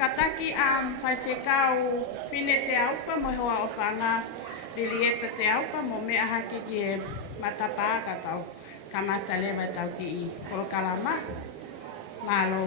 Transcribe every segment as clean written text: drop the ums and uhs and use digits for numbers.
Kataki whai whekau pine te aupa mo hoa o whanga lilieta te aupa mo mea haki ki e matapāka tau kamata lewa tau ki i Porokalama. Malo.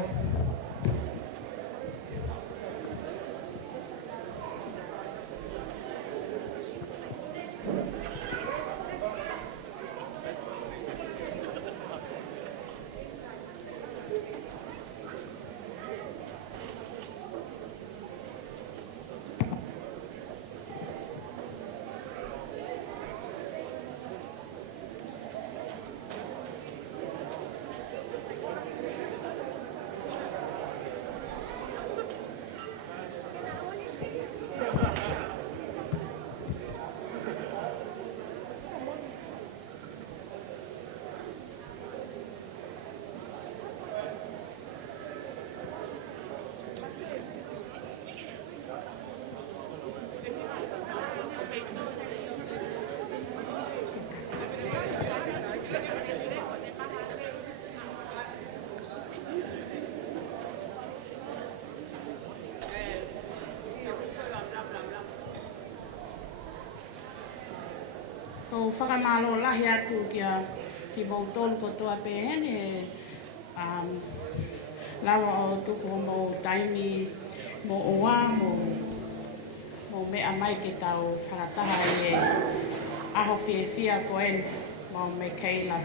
Ko whakamalo lahi atu ki Mautonu ko toa pēhene lawa o tuku mo taimi mo oa mo mea mai ke tau whakataha i e aho whiawhia ko en mo me keila.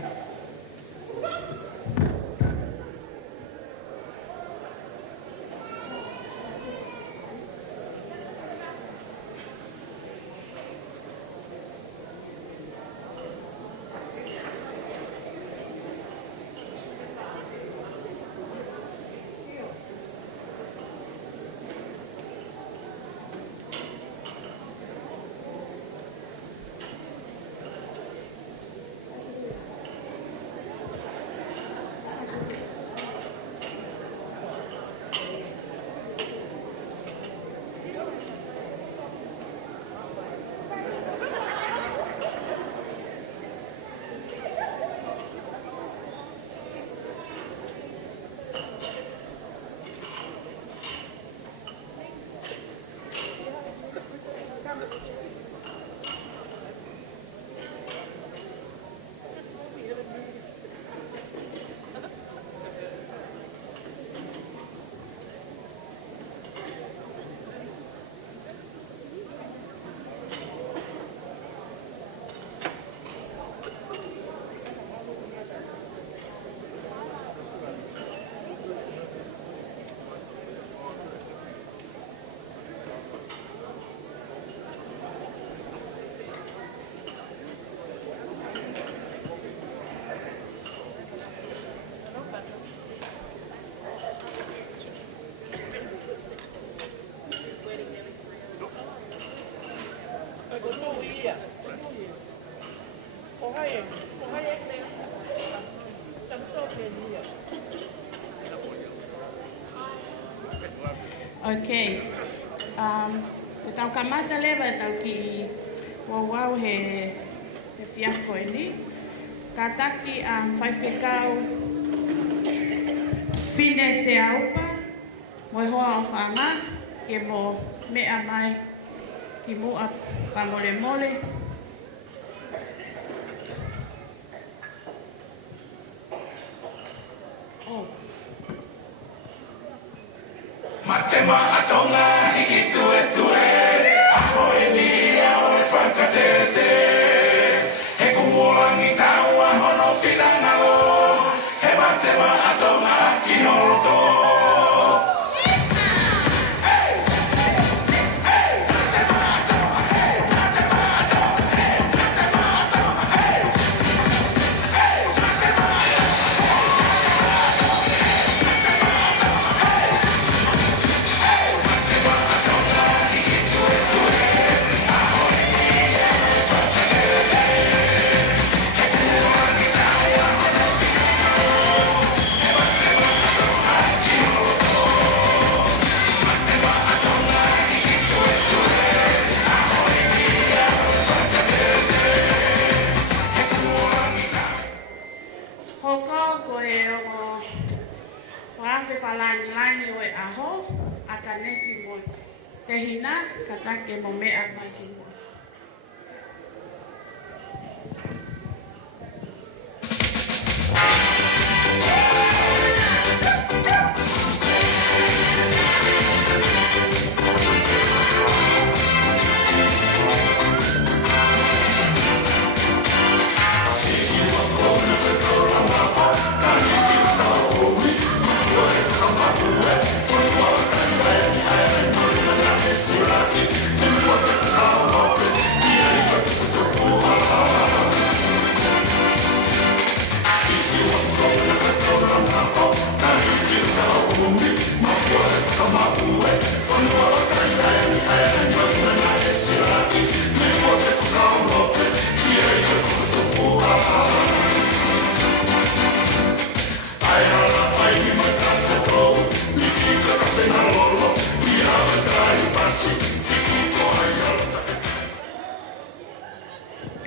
Okay. Ko tau kamata lewa tau ki wauau he whiafko e ni. Ka taki whai whekau whine te aupa mo hoa o whanga ke mo mea mai ki mua whamole mole. Matema atonga hiki tue tue aho ini aho whakatete he kumulangi taua hono whirangalo he matema atonga ki horoto Hoko ko e o whaafe whalani lani o e aho, akanesi mo te hina katake mo mea mai ki mo.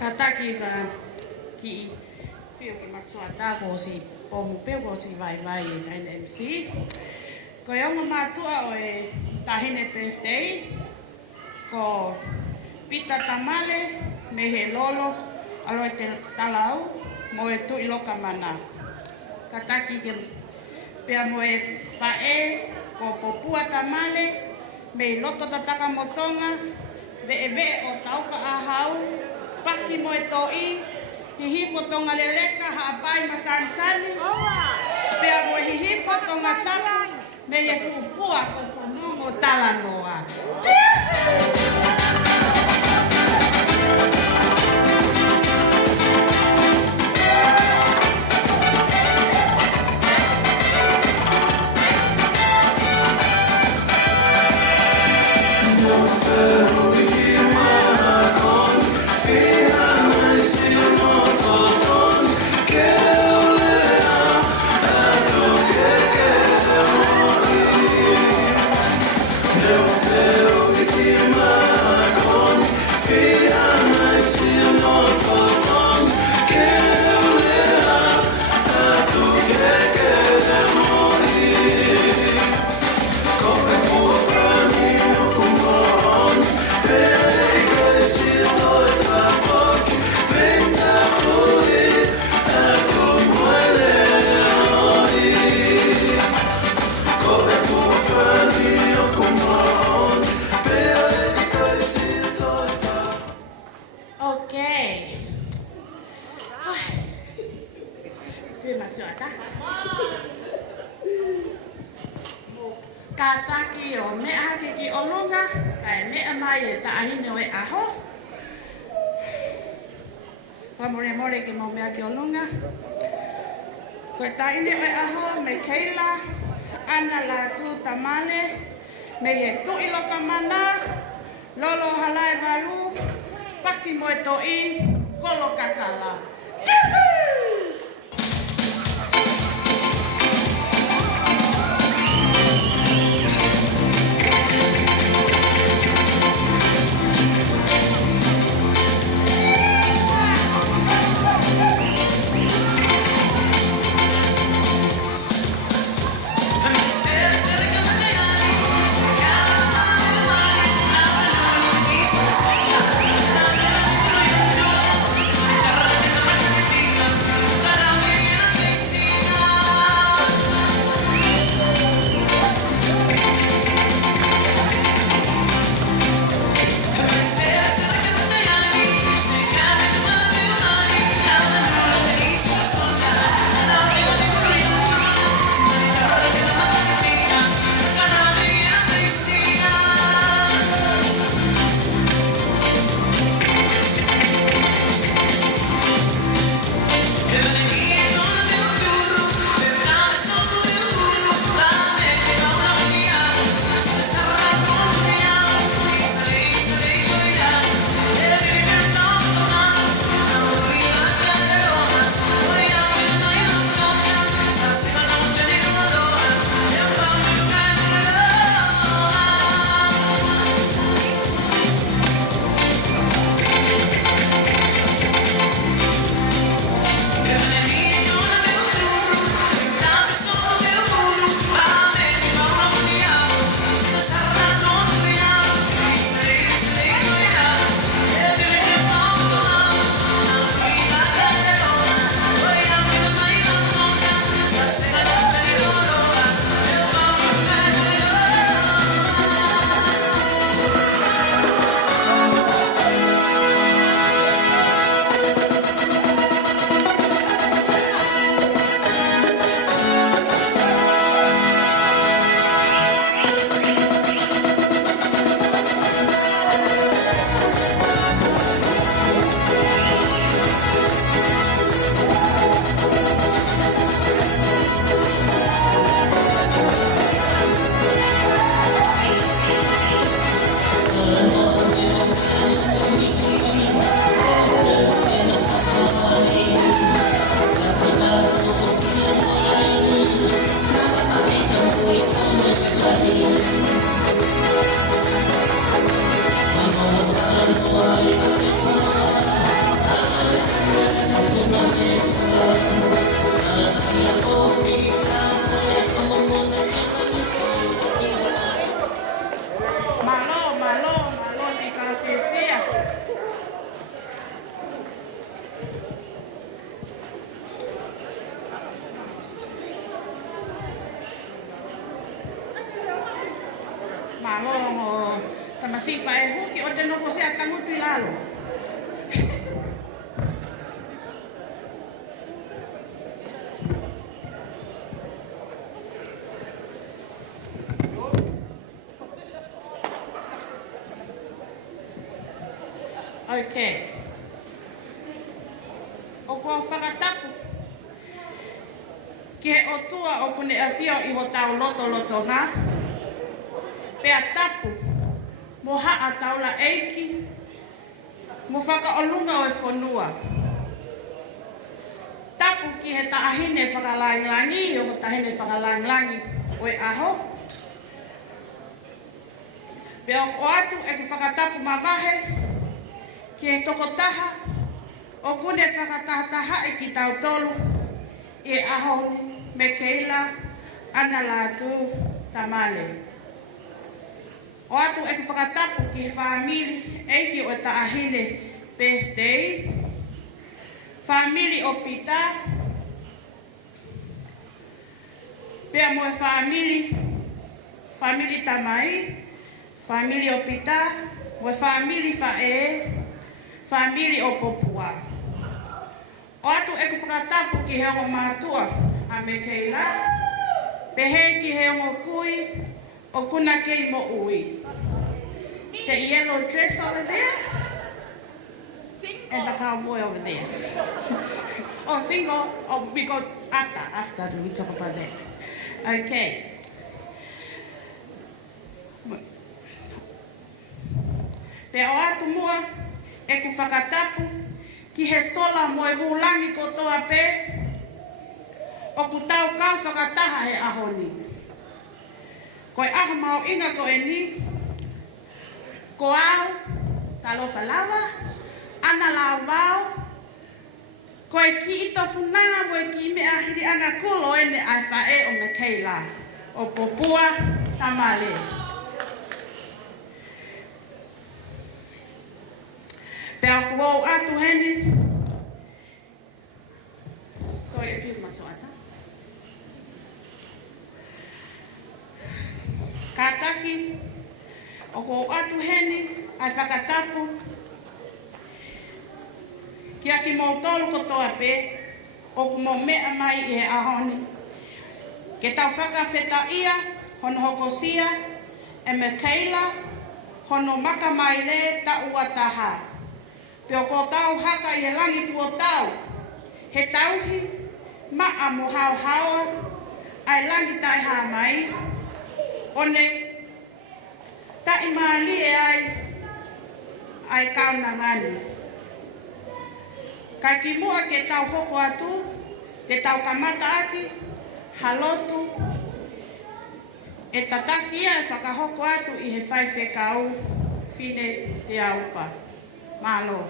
Kataki ka ki pio ki maksua tako si pomu pio ko si vai vai na NMC. Ko yonga matua o e tahine birthday ko pita tamale me he lolo alo te talau mo e tu iloka mana. Kataki ke pia mo e pae ko popua tamale me loto tataka motonga ve o taufa ahau paki mo e toi hihifo tonga leleka haapai masansani pia mo e hihifo tonga tala me he fupua ko ponongo tala noa. Kataki o me hake ki olunga, kai me mai e taahine o e aho. Pamore more ke mo mea ki olunga. Koe taahine o e aho me keila, ana la tu tamale, me he tu iloka mana, lolo halai walu, paki mo e toi, kolo kakala. We'll be right back. whaongo tamasifa e huki o te nofo se a tangutu i lalo. Okay. O kua whakatapu. Ke o tua o kune a whio i ho tau loto ngā. Pea tapu. Mo haa taula eiki. Mo whakaolunga o e whanua. Tapu ki he taahine whakalangilangi o ko tahine whakalangilangi o e aho. Pea o atu e ku whakatapu mawahe. Ki e toko taha, o kune whakatahataha e ki tau tolu, i e aho me keila ana lātu tamale. O atu e ku whakatapu ki he whaamiri e ki o e taahine birthday, whaamiri o pita, pea mo e whaamiri tamai, whaamiri o pita, mo e whaamiri whae, famili o popua. O atu e ku whakatapu ki he o mātua a me keila, pe he ki he o kui, o kuna kei mo ui. The yellow dress over there, and the cowboy over there. Oh, single, oh, we go after we talk about that. Okay. Pe o atu mua, e ku whakatapu ki he sola mo e hulangi kotoa pe o ku tau kau whakataha he ahoni. Ko e aho mau inga ko e ni, ko au, talo whalawa, ana lau mau, ko e ki ito funanga mo e ki me ahiri anga kulo ene ai whae o me keila, o popua tamale. Pea kuau atu heni. Sorry, excuse my ata. Kataki. O kuau atu heni. Ai whakatapu. Kia ki mau tolu kotoa pe. O ku mau mea mai i he ahoni. Ke tau whakawheta ia. Hono hokosia. E me keila. Hono maka mai le ta uataha. Peo ko tau haka i he langi tua tau. He tauhi, maa mo hao haoa, ai langi tai haa mai. One, tai maali e ai kauna ngani. Kai ki mua ke tau hoko atu, ke tau kamata aki, halotu, e tataki ia e whakahoko atu i he whaiwhe kau, whine te aupa. Malo.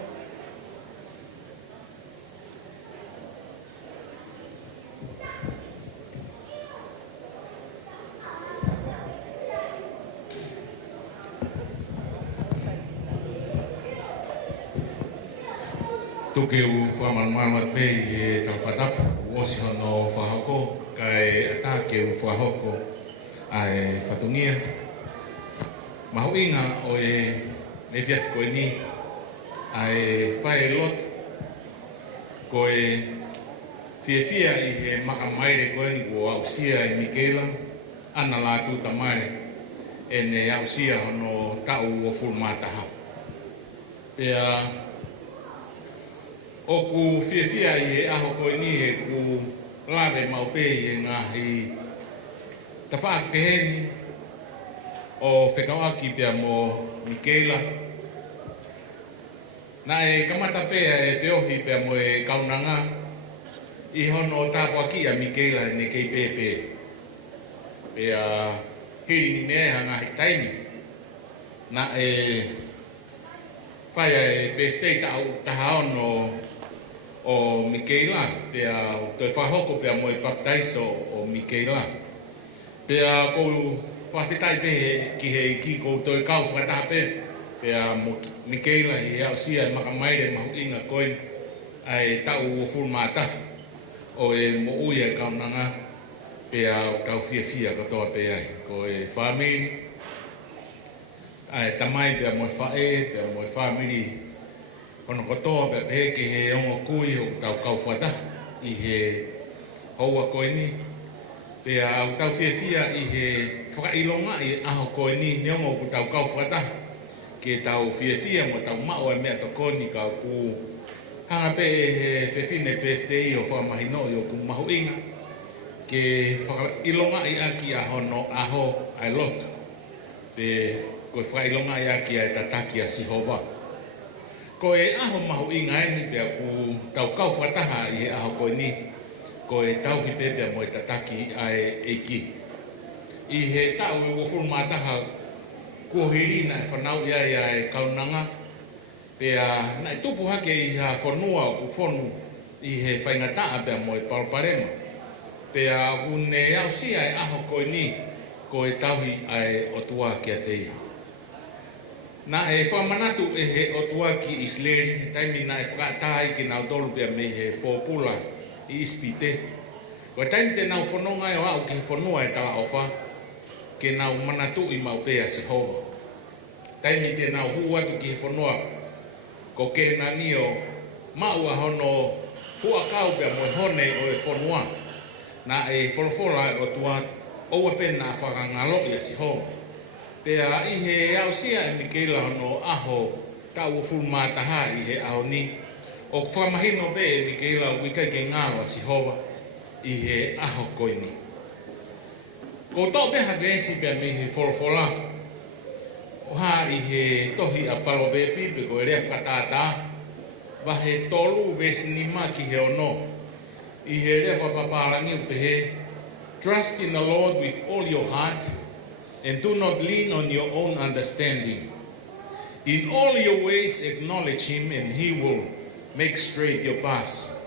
Tuke u whamalmama te i he talwhatapu, osi hono whahoko, kai atake u whahoko ai whatungia. Mahu inga o e nefiaf koe ni, ai whae lot, koe whiawhia i he maka maire koe ni ko ausia i Mikela, ana lātu tamare, e ne ausia hono tau o fulmataha. Pea o ku whiawhia i he aho koe ni he ku lawe maupe i e ngahi tawhaakeheni o whekawaki pia mo Mikela. Na e kamata pea e teohi pia mo e kaunanga i hono tāpuaki a Mikela ne kei pepe. Pea hiri ni mea hanga hi taimi. Na e whaia e birthday taha ono o Mikela. Pea toi whahoko pia mo e baptaiso o Mikela. Pea kou whawhetai pehe ki he ki kou toi kau whakataha pe. Pea mo Mikela i au sia maka maire mahu inga koe ai tau o fulmata o e mo uia kaunanga pea o tau whiawhia katoa pe ai. Ko e whamiri ai tamai pe mo fae pe mo family ono kotoa pe pe ke he ongo kui o tau kau whata i he haua koe ni pe au tau whiawhia i he whakailonga i aho koe ni neongo ku tau kau whata ke tau whiawhia mo tau mao e mea tokoni ka ku hanga pe he whewhine pe te i o whakamahino i o ku mahu inga ke whakailonga i aki aho no aho ai loto pe koe whakailonga i aki ai tataki a Sihova. Ko e aho mahu inga e ni pia ku tau kau whataha i he aho koe ni ko e tau ki pepea mo e tataki ai eiki. I he tau e wofuru mātaha kua hiri na e whanau ia ia e kaunanga pia na e tupu hake i ha whanua o ku whonu i he whaingataa pia mo e Paraparema. Pia une au sia e aho koe ni ko e tauhi ai o tua ki a te ia. Na e whamanatu e he o tua ki Isleri, taimi na e whakatai ki nau tolu pia me he pōpula i Ispite. Ko taimi te nau whanonga e o au ki he whanua e tala ofa, ke nau manatu i mau pea Sihova. Taimi te nau hu atu ki he whanua, ko ke na nio mau a hono hua kau pia mo hone o e whanua, na e wholofola o tua oua pena a whakangalo i a Sihova. Pea i he au sia e Mikaela hono aho tau o fulu mātaha i he aho ni. O whamahino be e Mikaela o wikai ke ngāro a Sihova i he aho koe ni. Ko tau beha gesi pia me he wholofola. O ha i he tohi a Palovepi pe ko e rea whakatata. Wa he tolu ves nima ki he ono. I he rea whapaparangi upe he. Trust in the Lord with all your heart and do not lean on your own understanding. In all your ways acknowledge him and he will make straight your paths.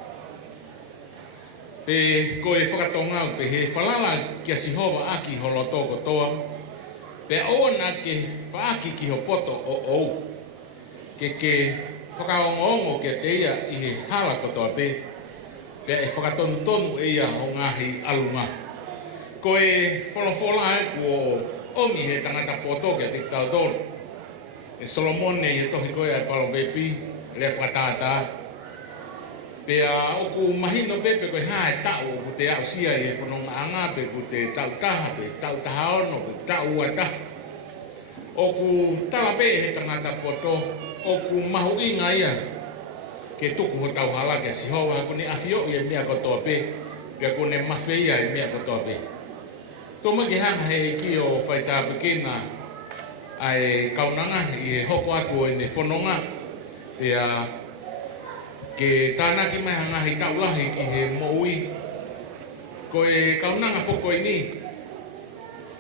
Pe ko e whakatonga pe he whalala ki a Sihova aki holoto kotoa. Pe ona ke whaaki ki ho poto o ou. Ke whakaongo ke te ia i he hala kotoa pe. Pe e whakatonu tonu e ia ho ngahi alunga. Ko e wholofola e kua omi he tangata poto ke te tau tolu. E Solomone i he tohi koe ai Palovepi, rea whakatata. Pea oku mahino pepe koe hae tau o ku te au sia i he whanonga anga pe ku te tau taha, pe tau taha ono, pe tau uata. Oku tala pe he tangata poto, oku mahu inga ia ke tuku ho tau hala ke Sihova, kone awhio i e mea kotoa pe, pea kone mawhia i mea kotoa pe. Toma ke hanga he ki o whaita pekena ai kaunanga i he hoko atu e ne whanonga pea ke tāna ki mai hanga hi taulahi ki he moui ko e kaunanga whoko i ni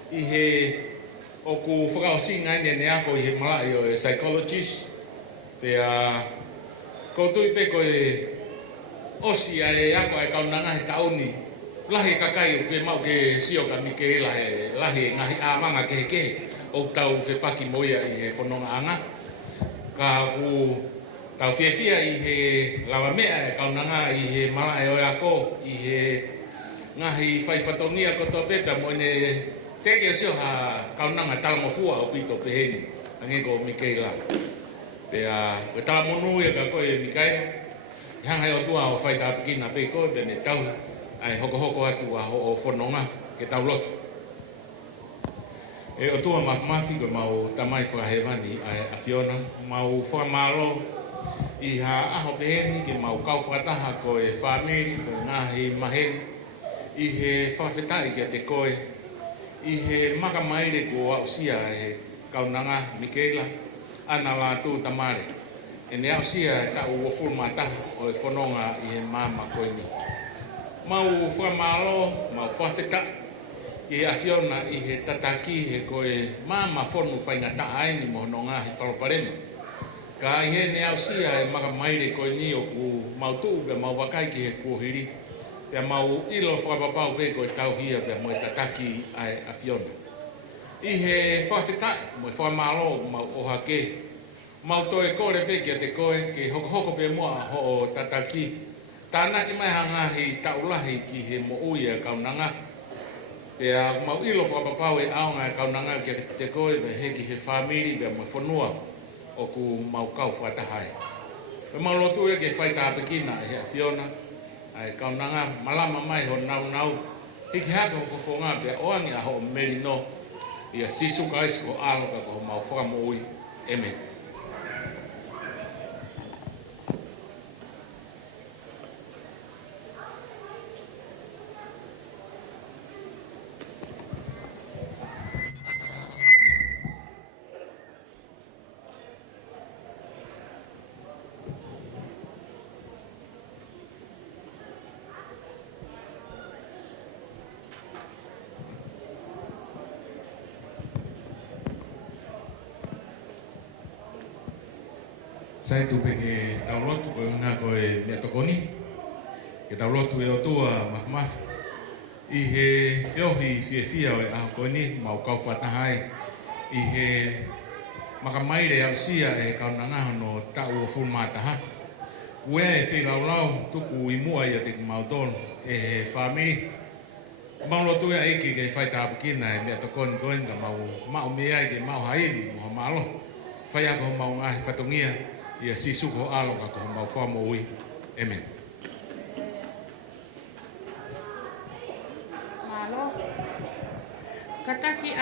i he oku whakaosinga ne ako i he malai o e psychologist pea koutu i pe ko e osi ai ako ai kaunanga he tauni lahi kakai o whe mau ke sio ka Mikaela he lahi ngahi amanga ke ke o tau whe paki moia i he whanonga anga. Ka ku tau whiawhia i he lawa mea e kaunanga i he mala e oe ako i he ngahi whaifatongia koto pepa mo ne teke o sio ha kaunanga talamofua o pito peheni ange ko Mikaela. Pea e talamonu ia ka koe Mikaela hanga o tua o whaita apikina pe koe bene tau ai hoko atu a o whanonga ke tau lotu. E o tua mafi ko mau tamai whakahewani a Fiona, mau whakamalo i ha aho peheni ke mau kau whakataha ko e whamiri, ko e ngahi maheni, i he whawhetai ke te koe, i he makamaire ko au sia e kaunanga Mikaela, ana la tu tamare. E ne au sia e tau o fulmataha o e whanonga i he mama koe ni. Mau whamalo, mau whawheta, i he Fiona i he tataki he koe mama whonu whaingata aini mohononga he Paraparema. Ka i he ne au sia e makamaire koe ni o ku mau tuu pia mau wakai ki he kuohiri. Pia mau ilo whakapapau pe koe tauhia pia mo e tataki ai a Fiona. I he whawheta, mo e whamalo, mau ohake. Mau toe kore pe kia te koe ke hoko pe moa ho o tataki. Tāna ki mai hanga hi taulahi ki he mo uia kaunanga. E a mau ilo whapapau e aonga e kaunanga ke te koe me heki he whamiri me ma whanua o ku mau kau whatahai. E mau lotu e ke whaita apekina e hea Fiona, ai kaunanga malama mai ho nau nau, hiki haka ho whonga pe oangi a ho meri no, ia sisu ka isi ko aloka ko mau whakamo ui, eme. Sai tu peke taulotu ko nga ko e mea tokoni. Ke taulotu e o tua mafmaf. I he whiohi whiewhia o e aho koni mau kau whatahai. I he makamaire au sia e kaunangaho no tau o fulmataha. Ue e whilau tuku i mua i a te mau tonu e he whamiri. Maulotu e aiki ke whaita apukina e mea tokoni koen ka mau mea ke mau hairi moha malo. Whai ako mau ngahi whatungia. Ia sisu ko aloka ko mau whamo ui. Amen. Malo. Kataki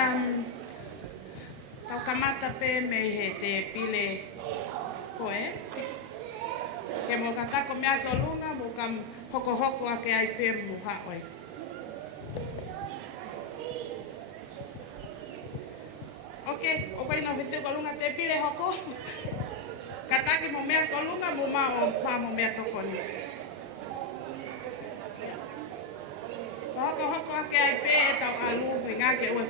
tau kamata pe me he te pile koe. Ke mo katako mea tolunga mo kam hoko hoko a ke ai pe mo haoi. Ok, o kai no hete kolunga te pile hoko. Kataki mo mea tolunga mo mao pa mo mea tokoni. Hoko hoko ake ai pe e tau alu pinga ke ue.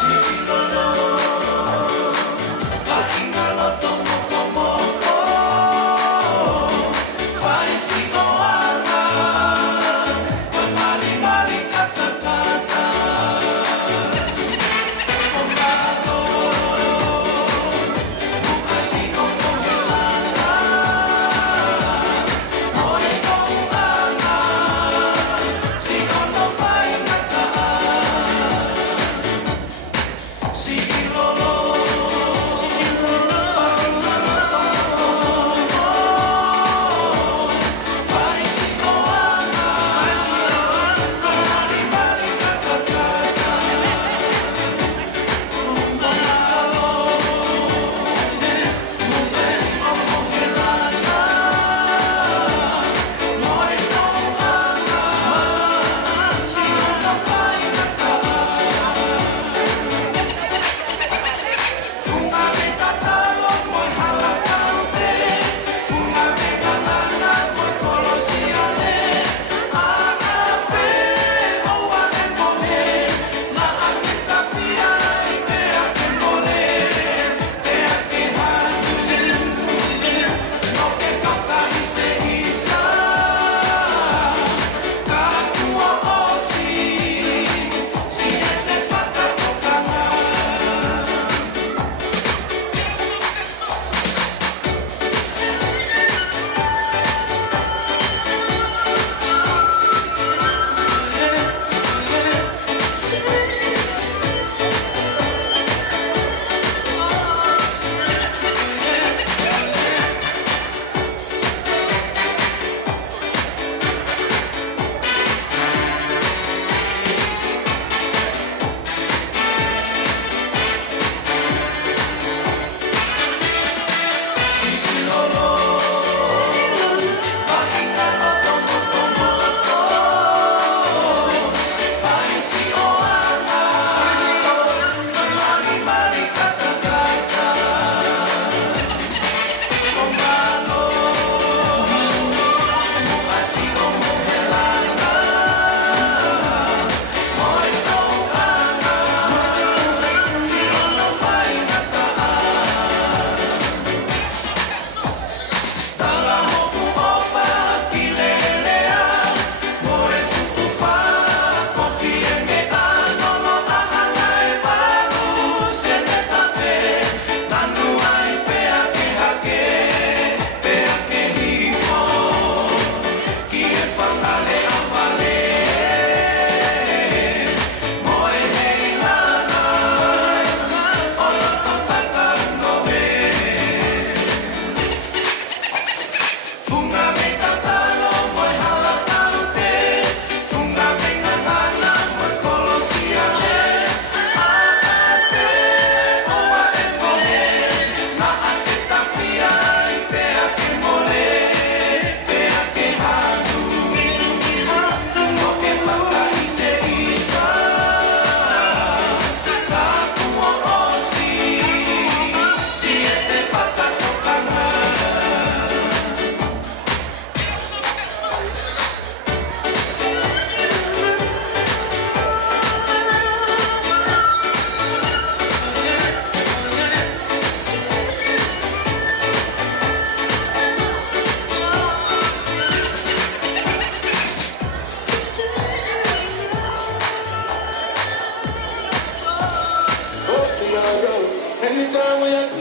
Si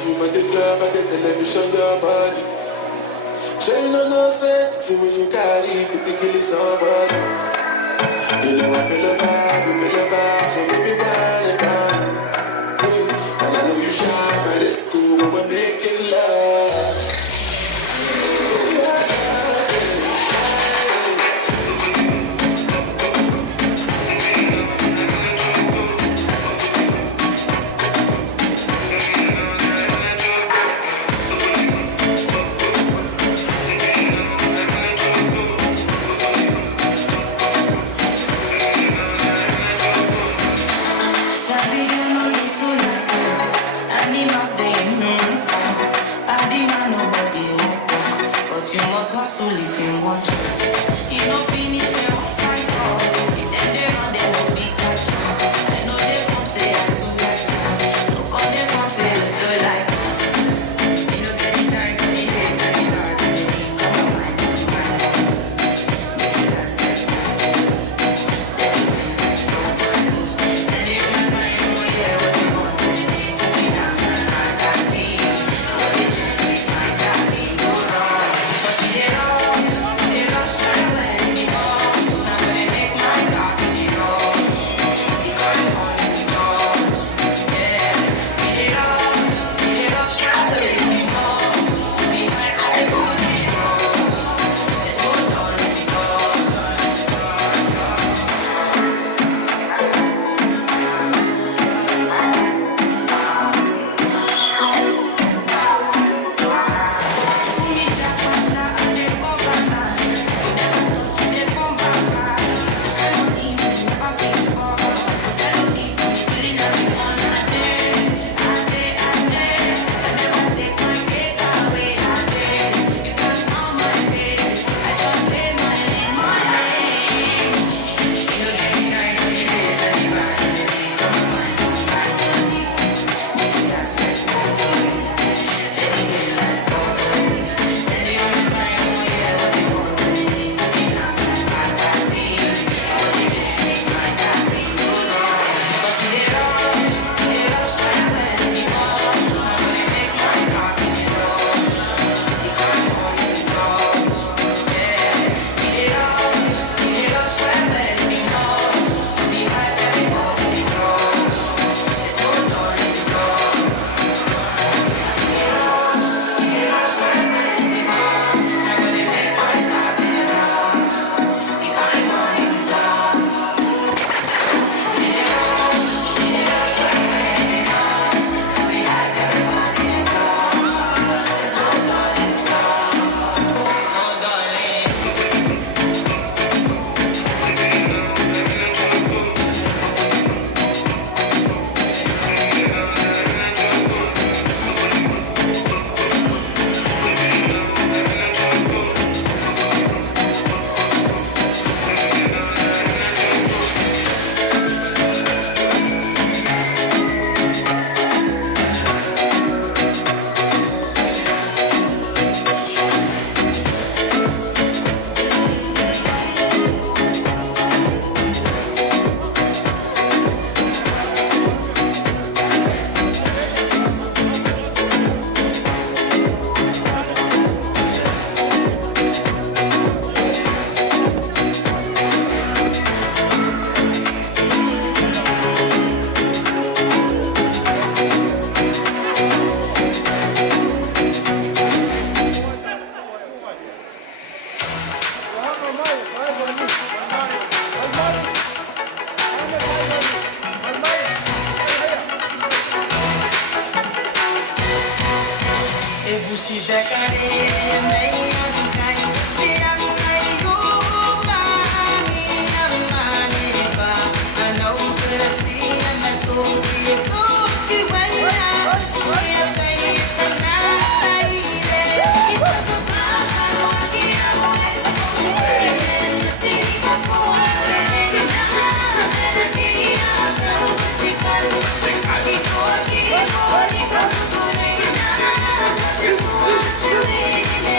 move at the club, at the television, your body. Shine on no sense when you carry 50 kill somebody. You know I feel a vibe, so baby, body. And I know you shy, but it's cool when we're making love.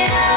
Mira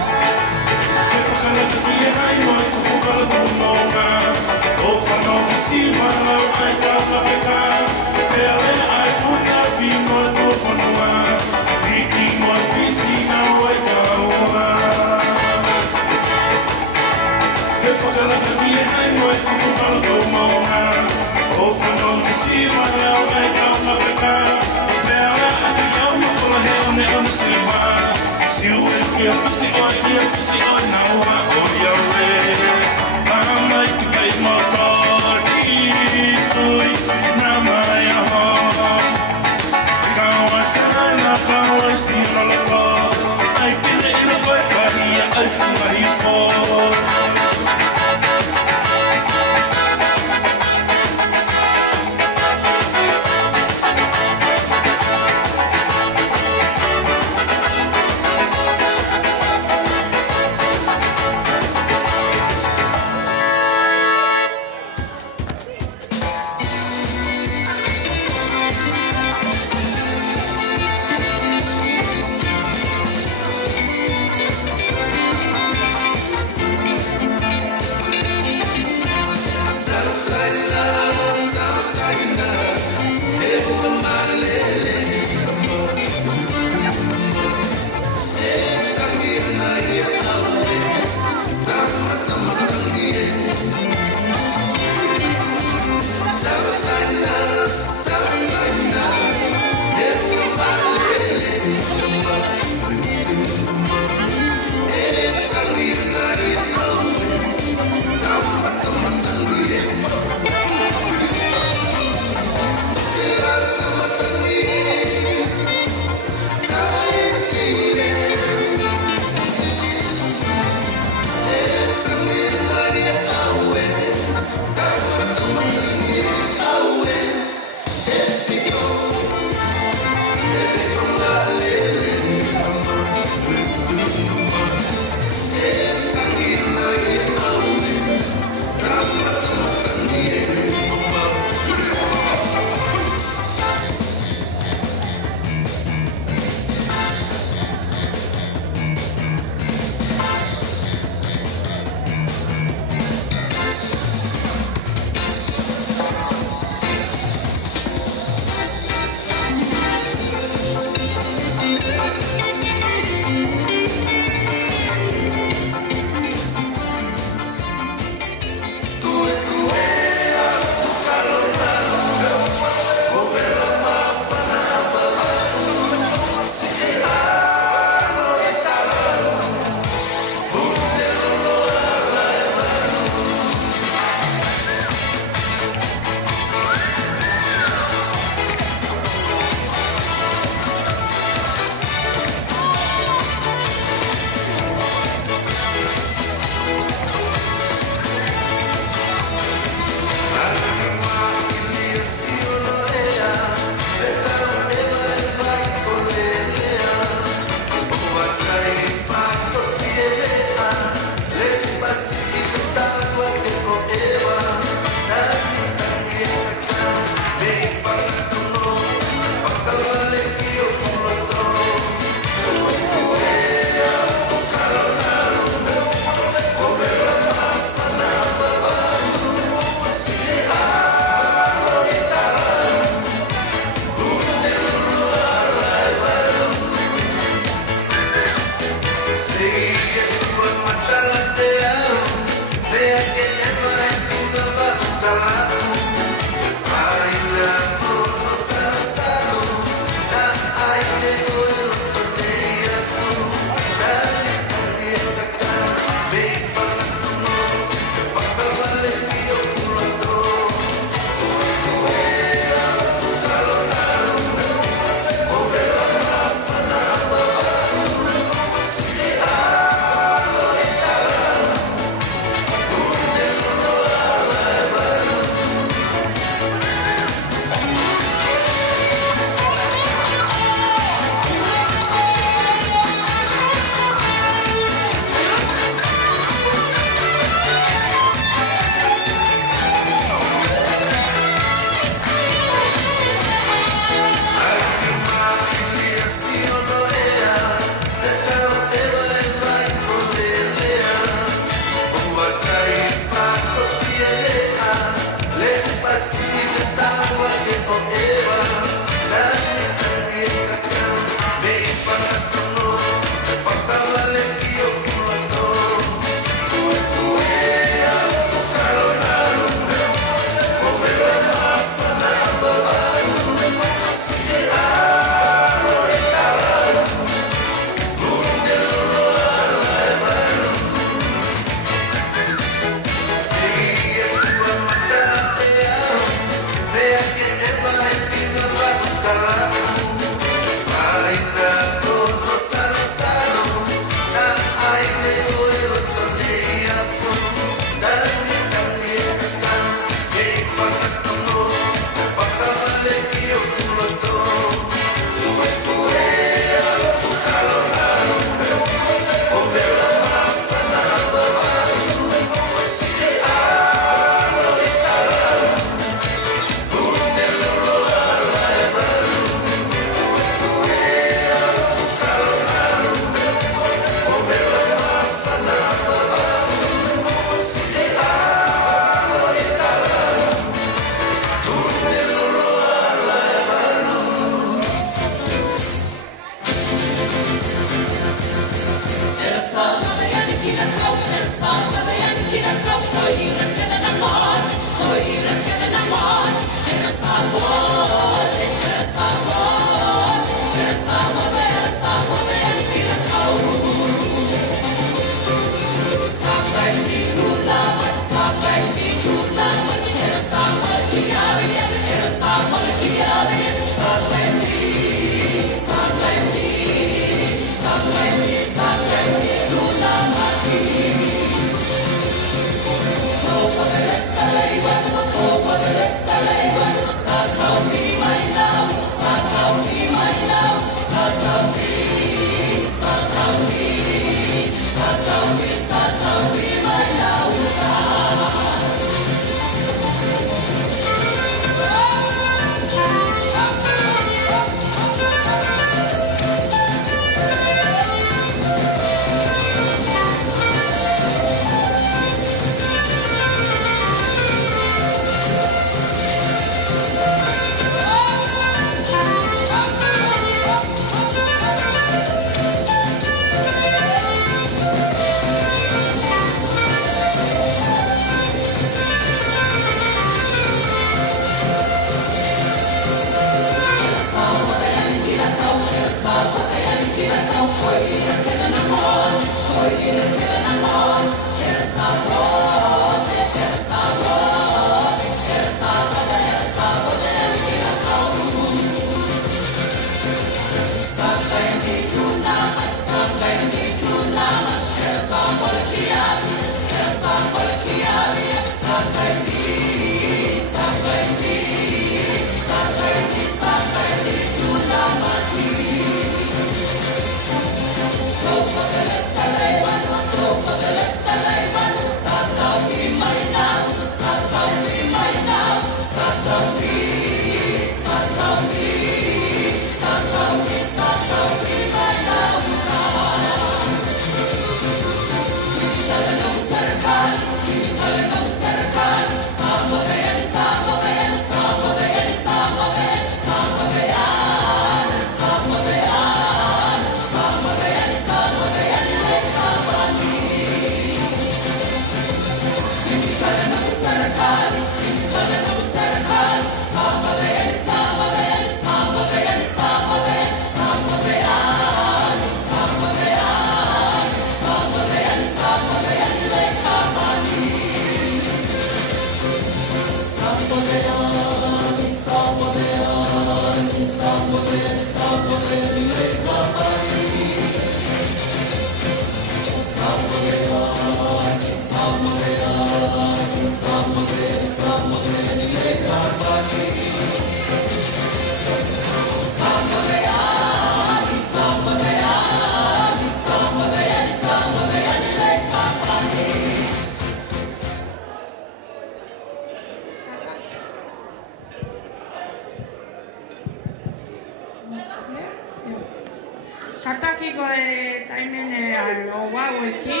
Kataki ko e taimene o wawe ki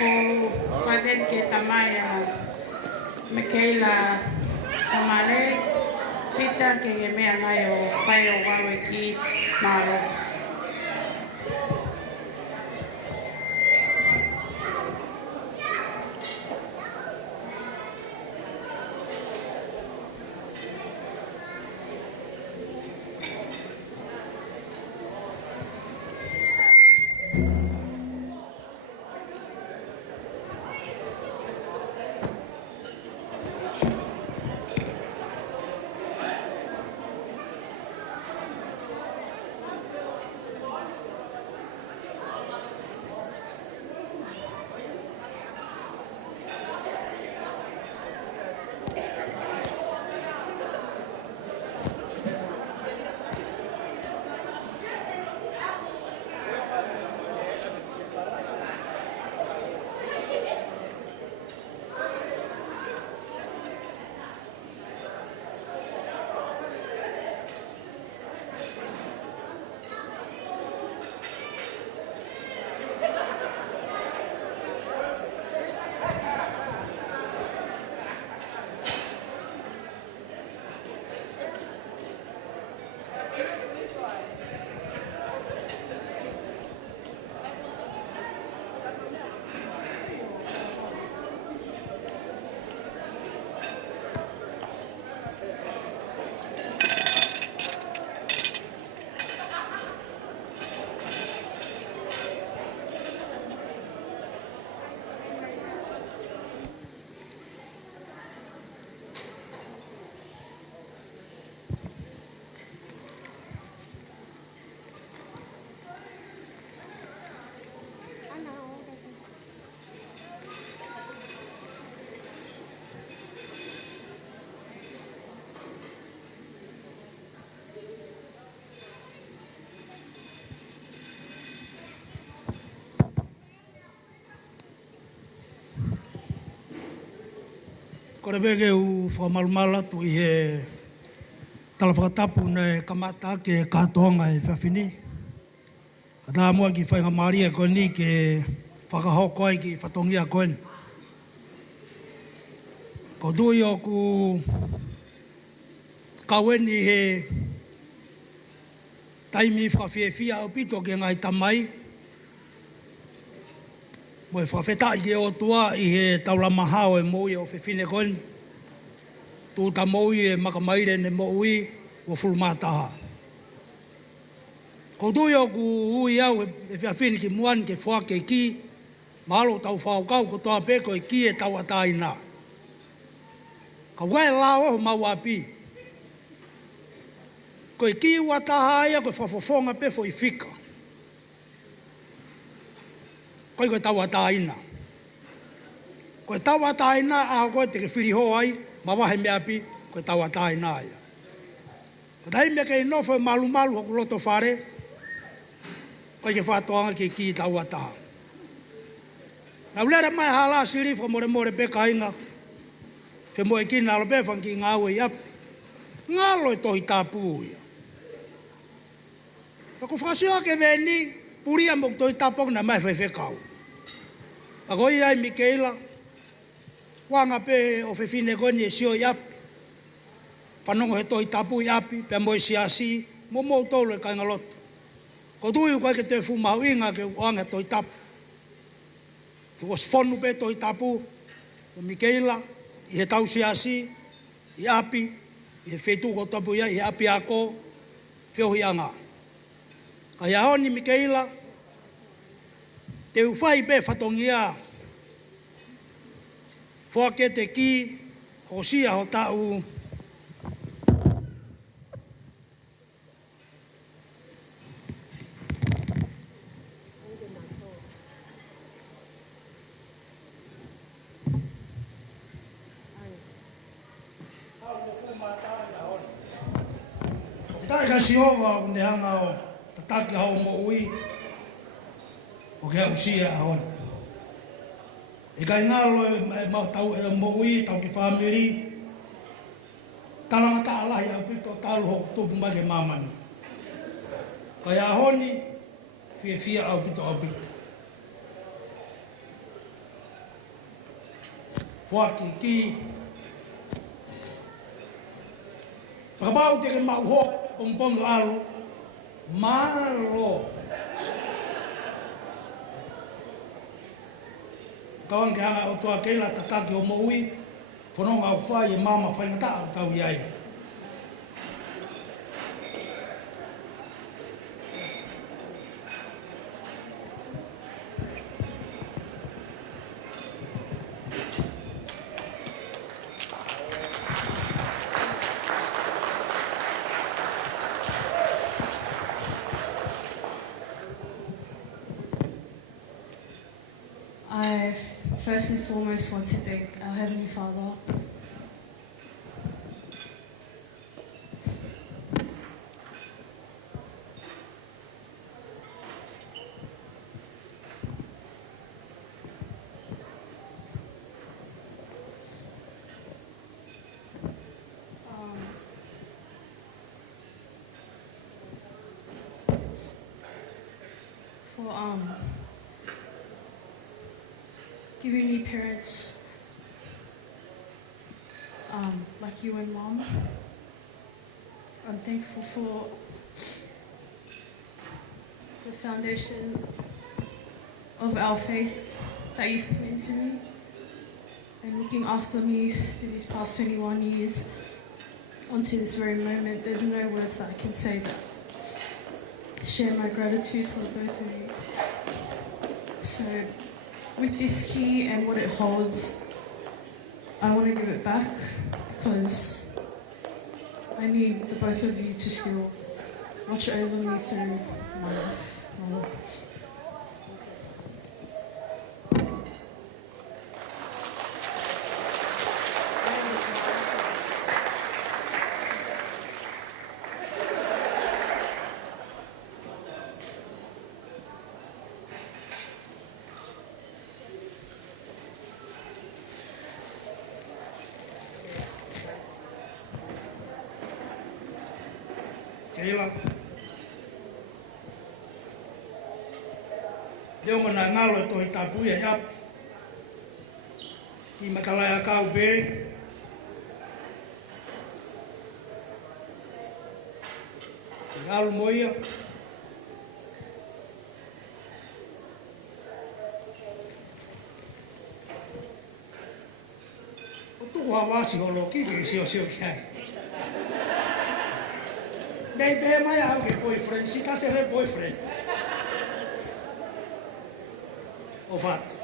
ko paden ke tamai Michaela Tamale pita ke mea ngai o pai o wawe ki maro. Kore vege u whamalumala tu i he talawhakatapu nei kamata ke katoanga e whiawhini. A tā mua ki whainga maria koe ni ke whakahoko ai ki whatongia koe ni. Ko tui o ku kaweni he taimi whawhiawhia au pito ke ngai tamai. Mo e whawhetai ke o tua i he taulamahao e moui o whiwhine koe ni. Tū ta moui e makamaire ne moui o fulmataha. Ko tui o ku ui au e whiawhine ki muani ke whake ki, mahalo tau whaukau ko toa peko e ki e tau atai nā. Ka wai lao o mau api. Ko e ki wataha ia ko whafofonga pe fo i whika. Ko i tau atai nā. Ko e tau atai nā a koe te ke whiriho ai, mawahe me api, ko e tau atai nā ia. Ko tahi mea kei nofo e malu malu hoku loto whare, ko i ke whatoanga ki tau ataha. Na ulera mai hala siri fo more more peka inga, fe moe kina alo pefan ki ngā ue i api. Ngalo e tohi tāpū ia. Ko whakasio ke veni, puria mo tohi tāpok na mai whewhekau. Ako i ai Mikeila, wanga pe o whewhine koni e sio i api. Whanongo he tohi tāpū i api, pe moe siasi, mo tolu e kainga loto. Ko tui koe ke te whumau inga ke wanga tohi tāpū. Ko was whonu pe tohi tāpū, o Mikeila, i he tau siasi, i api, i he whetu ko tapu ia, i he api ako, whiohi anga. Ka ia honi Mikeila, te uwhai pe whatongia, whake te ki, ho sia ho tau, tai ka siova o ne hanga o tataki hao mo ui o ke au sia ahon. E kai ngalo e mau tau e mo ui, tau ki whamiri, talangata alahi au pito talu hoku tupu mai ke mamani. Kai ahoni, fia au pito. Whaki ki, pakabau te ke mau hoku, Pompongo alo, malo. Kawan ke hanga o toa keila tataki o moui, whanonga au whai e mama whaingata au tau iai. I first and foremost want to thank our Heavenly Father for giving me parents like you and Mom. I'm thankful for the foundation of our faith that you've put into me and looking after me through these past 21 years onto this very moment. There's no words that I can say that share my gratitude for both of you. So with this key and what it holds, I want to give it back because I need the both of you to still watch over me through my life. Deo mana ngalo e tohi tapu ia ia. Ki matalai a kau be. Ngalo moia. O tuku hawasi holo ki ke sio kiai. Nei be mai au ke boyfriend, si ka se re boyfriend. O fato.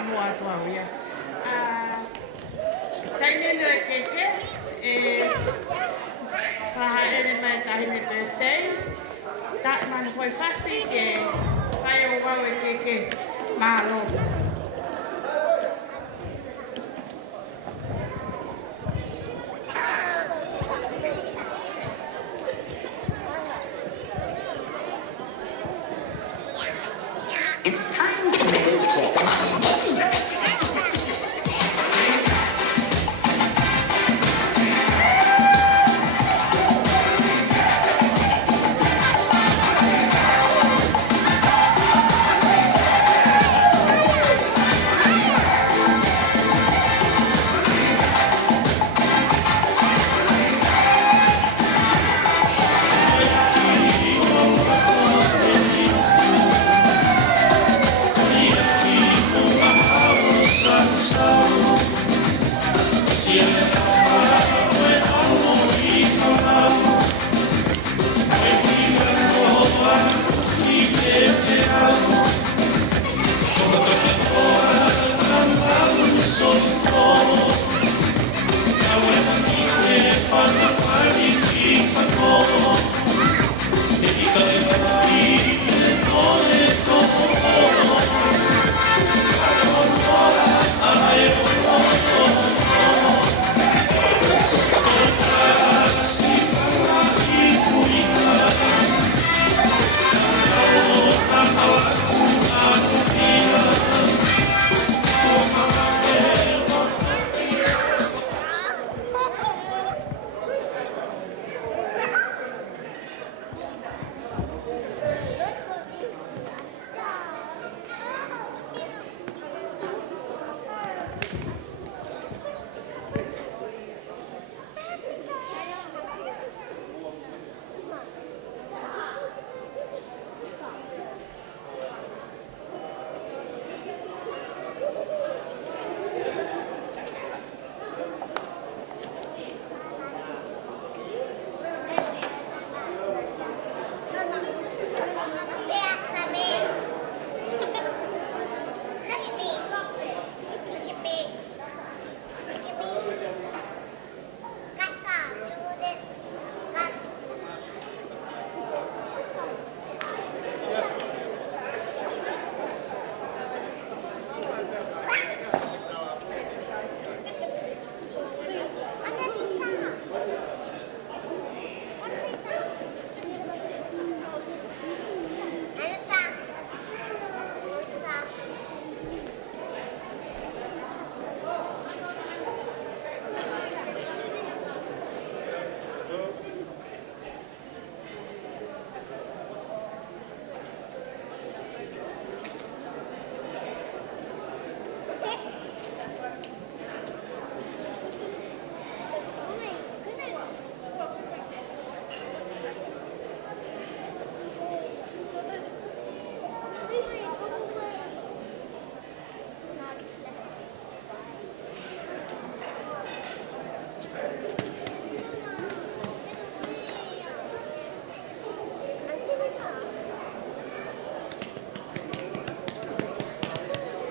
mua atu au ia. Kai nene e keke, paha ere mai tahine birthday. Ta mana foi fasi ke pai o wau e keke malo.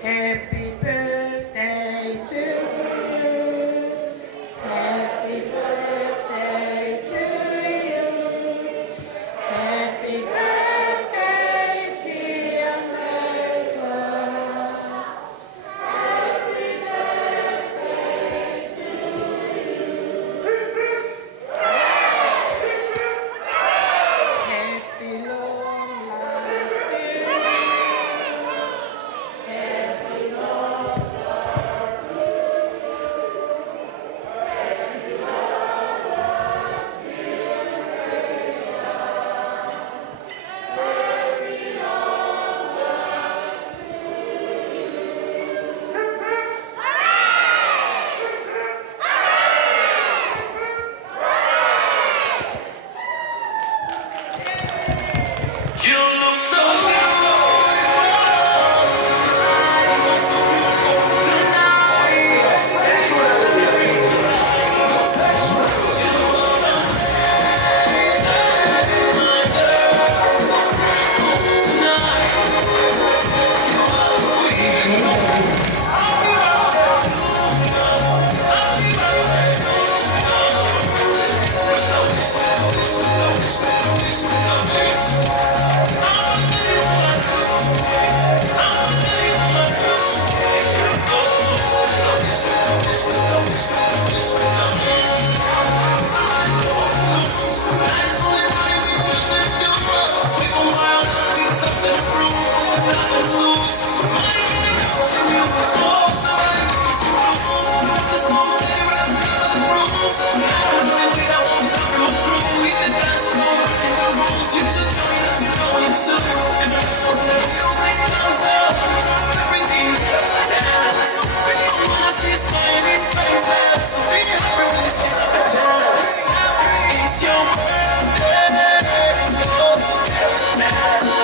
Happy birthday to you. Happy birthday to you. Happy birthday, dear Michael. Happy birthday to you. Happy long life to you. Happy long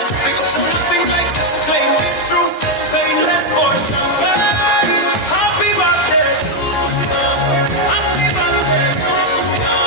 Because I'm nothing like claim it through painless or champagne. Happy birthday to you. Happy birthday to you.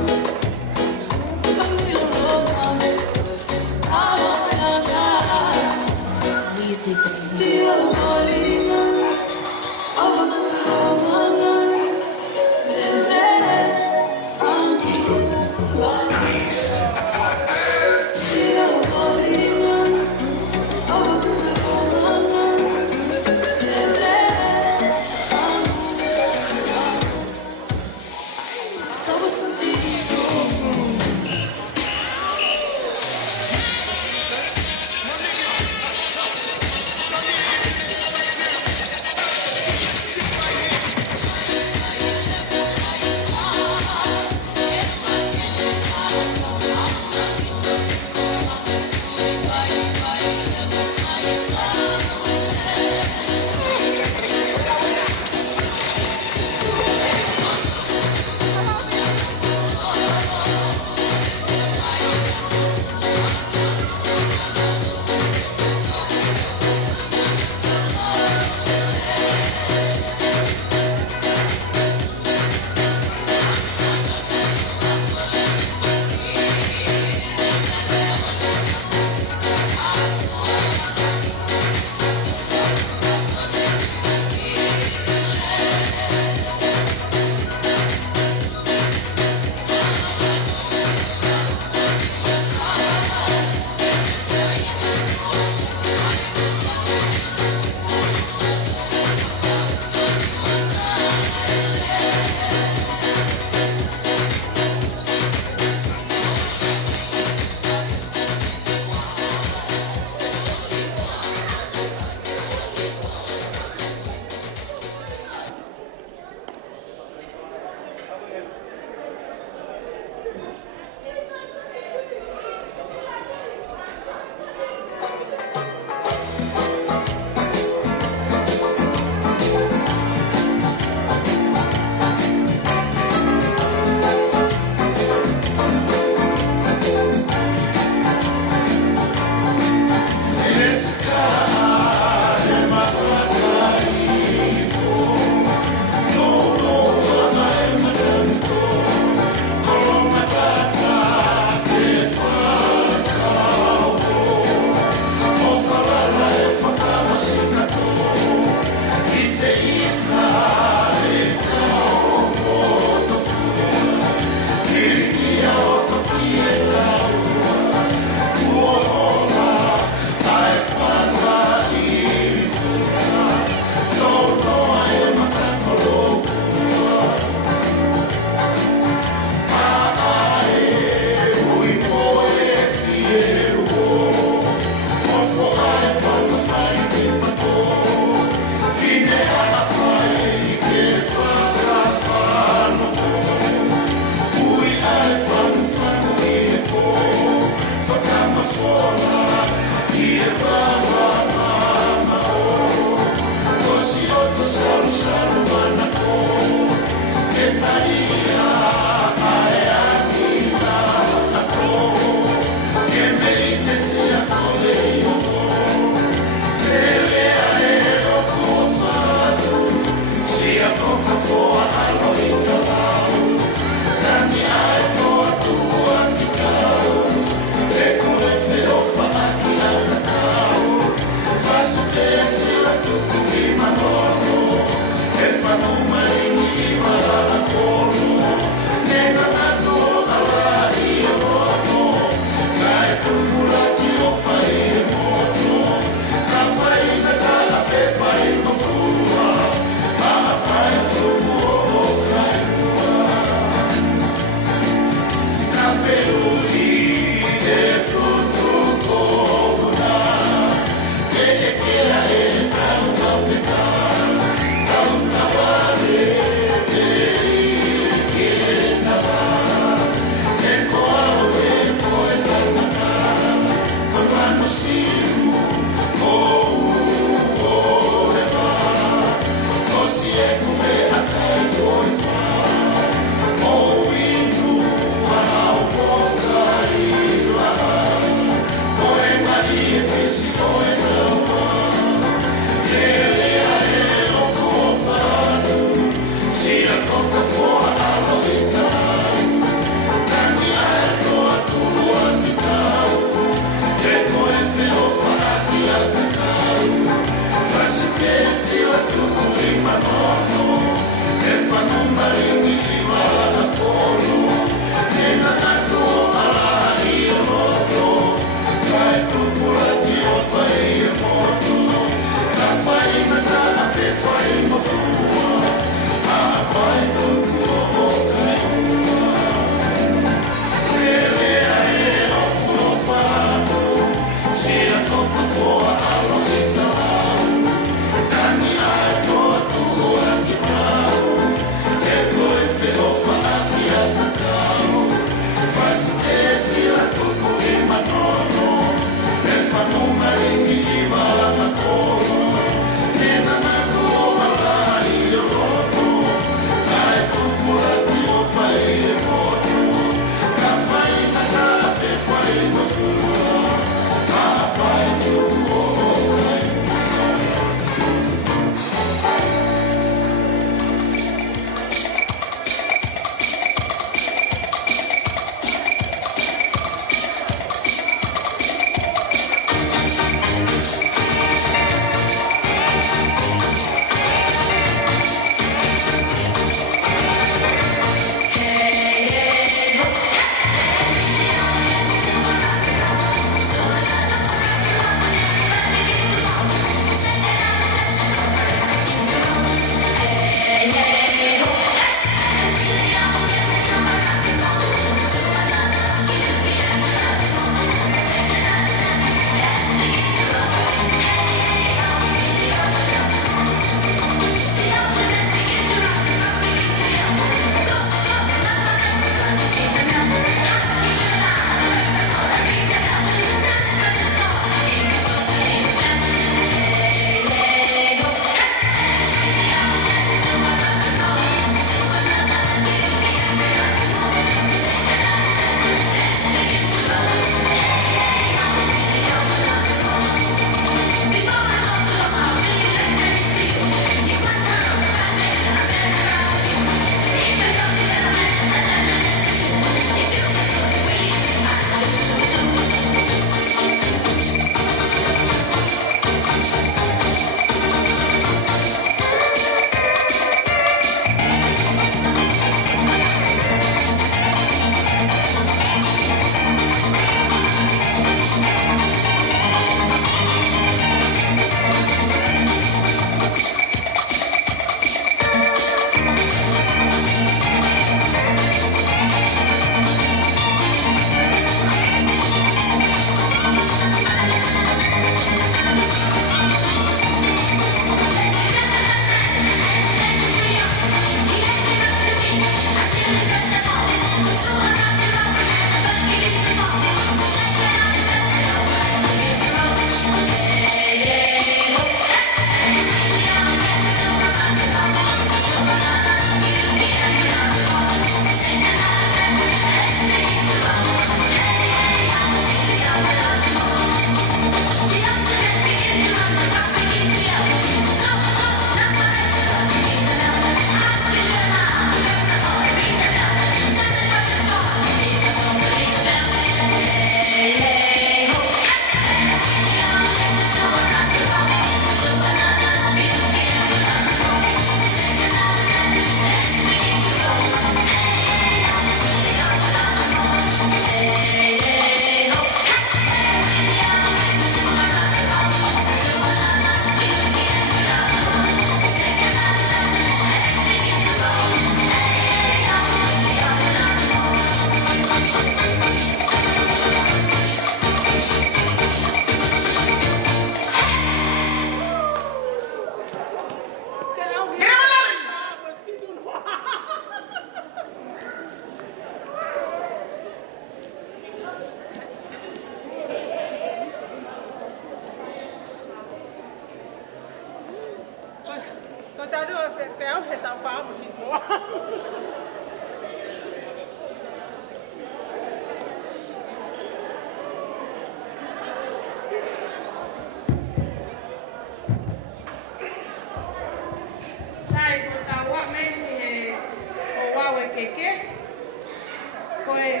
koe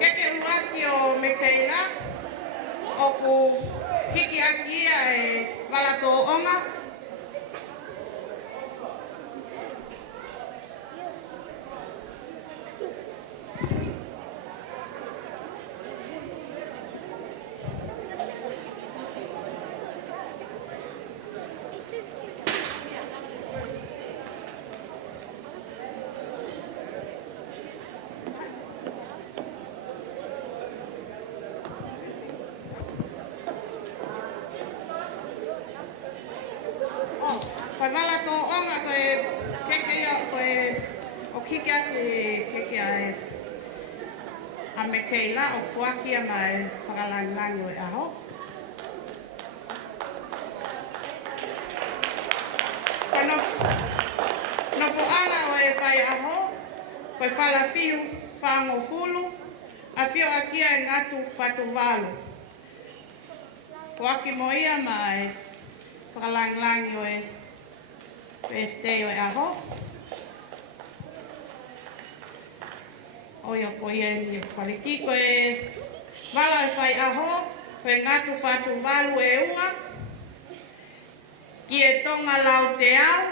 keke uaki o me keila o ku hiki akia e walato onga. Koe walato onga koe keke ia koe o hiki ake keke ai a me keila o fuakia mai whakalangilangi o e aho. Koe no fuanga o e whai aho, koe whala fiu whango fulu, a fio akia e ngatu whatu walo. Fuaki mo ia mai whakalangilangi o e birthday o e aho. O ia koe ia ni whaliki koe wala e whai aho, koe ngatu whatu walu e ua, ki e tonga lau te au.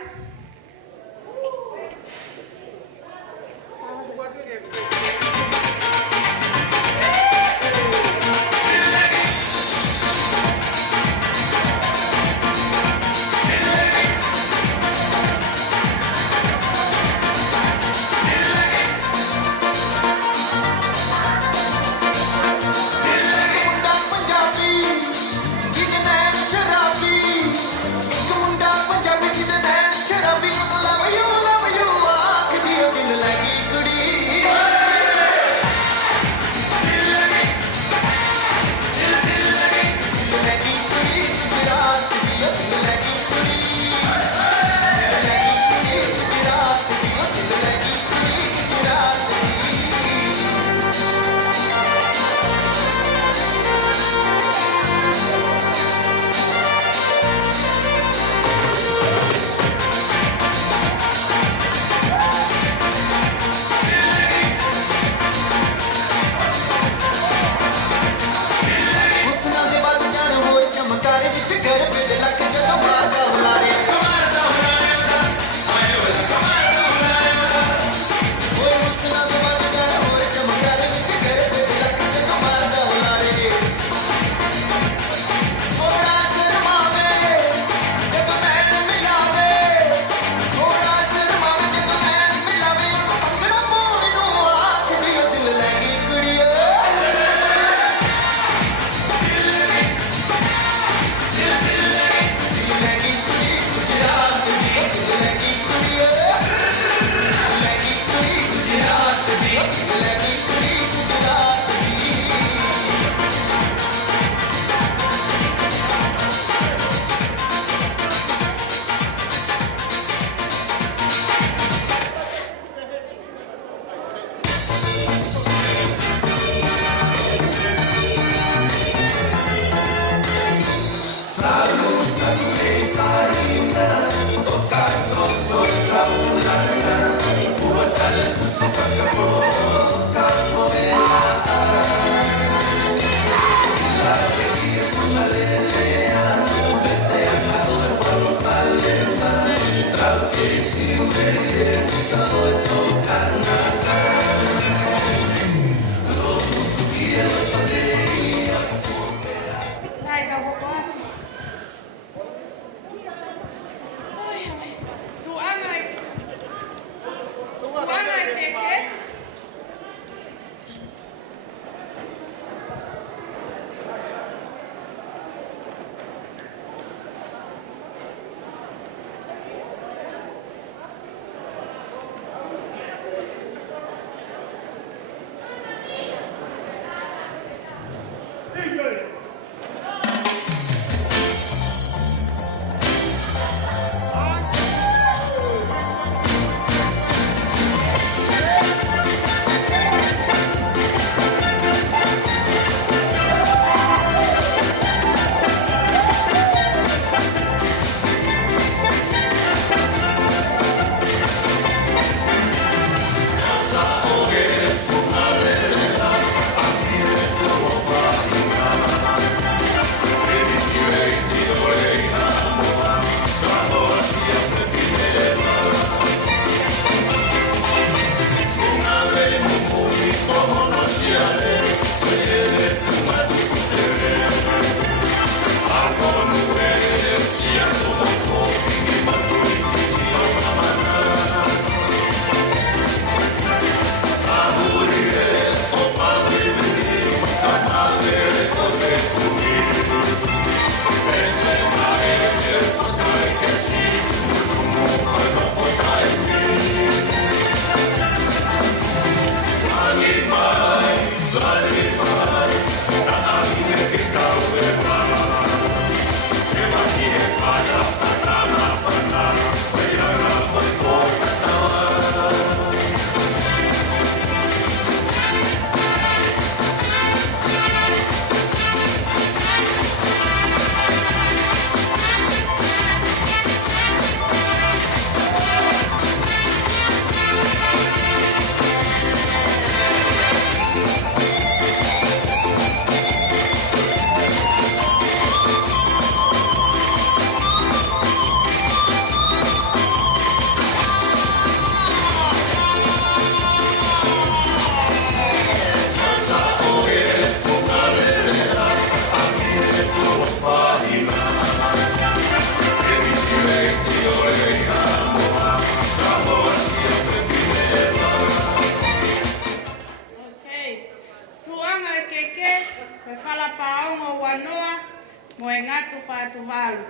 whala paongo wanoa mo e ngatu whātu walu.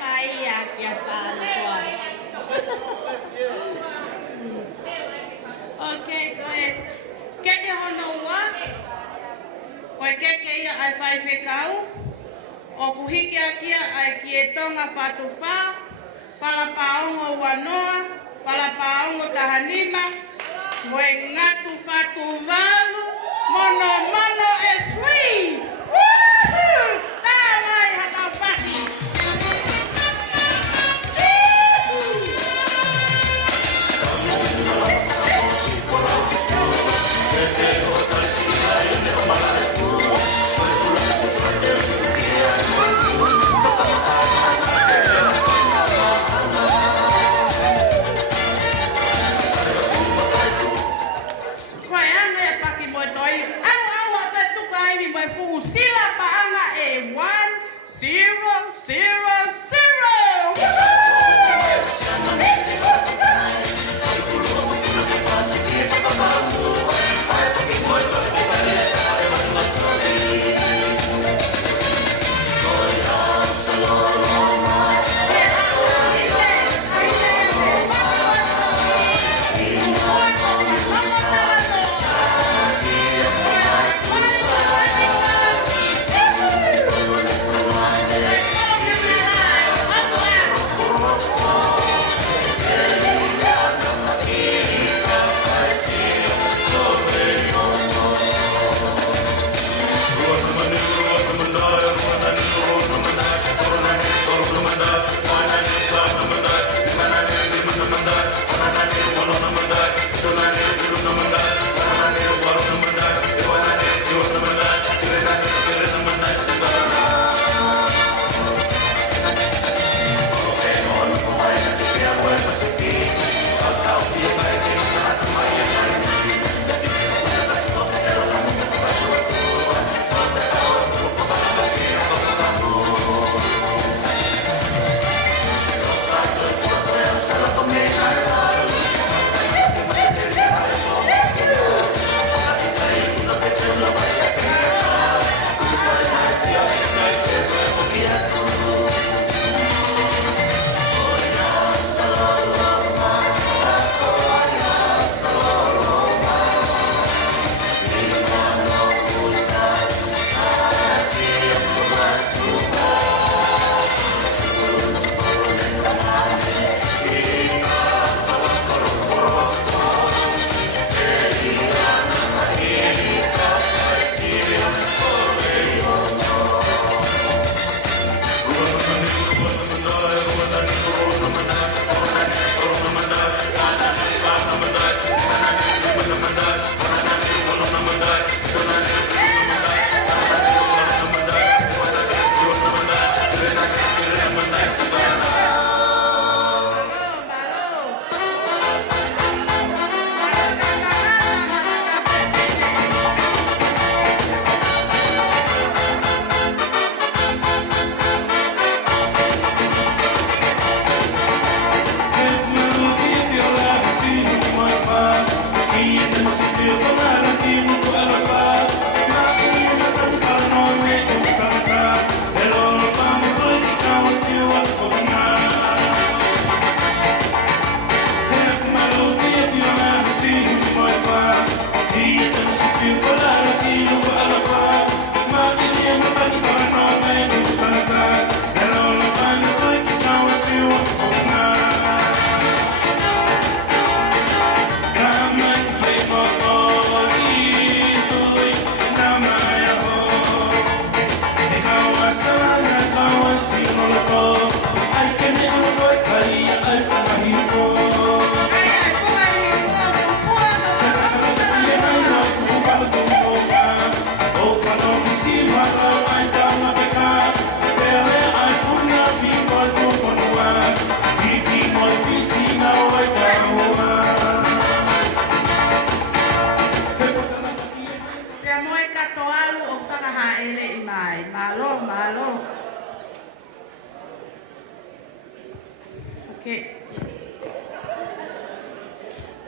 mai a tia sana koe. Okay, koe. Keke hono wa. Koe keke ia ai whai whekau. O puhike a kia ai ki e tonga whatuwha. Whalapaongo wanoa. Whalapaongo tahanima. Moe ngatu whatu walu. Mono mono e sui. Woohoo! Tā mai hakau pasi. Koe anga e paki moe toi. Au a te tuka iwi moe fugu sila pa anga e 1-0-0-0.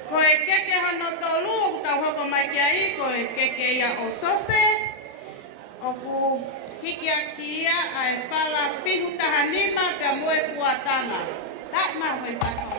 Koe keke hano tolu, tau hoko mai kia i, koe keke ia o sose, o ku hiki a kia ai whala whihu tahanima pia moe fuatanga. Tak mau mai whasong.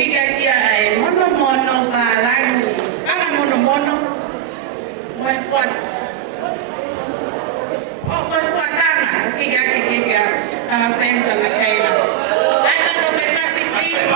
kika kia ai mono mono ka langi. Kanga mono mono. Moe fuat. Oh, ko fuat kanga. Kika kia friends of Michaela. Ai mano me fasi please.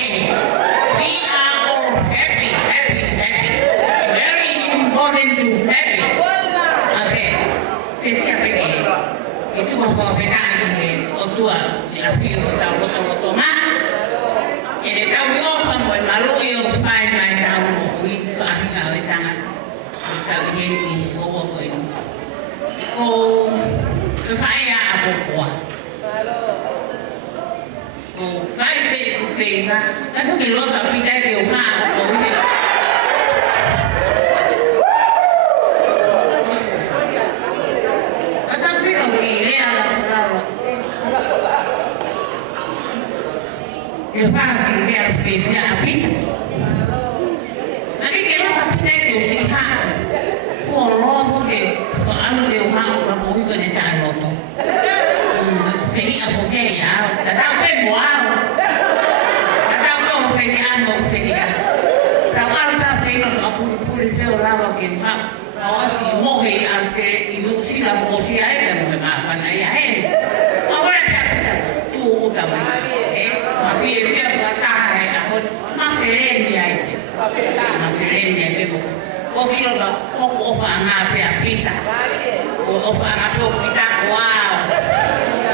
Okay. We are all happy. It's very important to happy. Okay. Fizia perché tu puoi fare o tu la figlia da lo ma e le da un osso poi ma lui fai mai da un fai da vieni o poi o fai a po' o fai per festa adesso che lo capita che un ma infatti le aspetti a vita ma che non capite che si fa fuori che hanno che una musica di tanto felice a poter da per buono da per felice da guarda felice a pure per lava che ma oggi muore a che non si la possibilità che ma fanno ora capita tu da ma figlia sulla terra ma sereni proprio così lo fa una pita lo fa una proprietà wow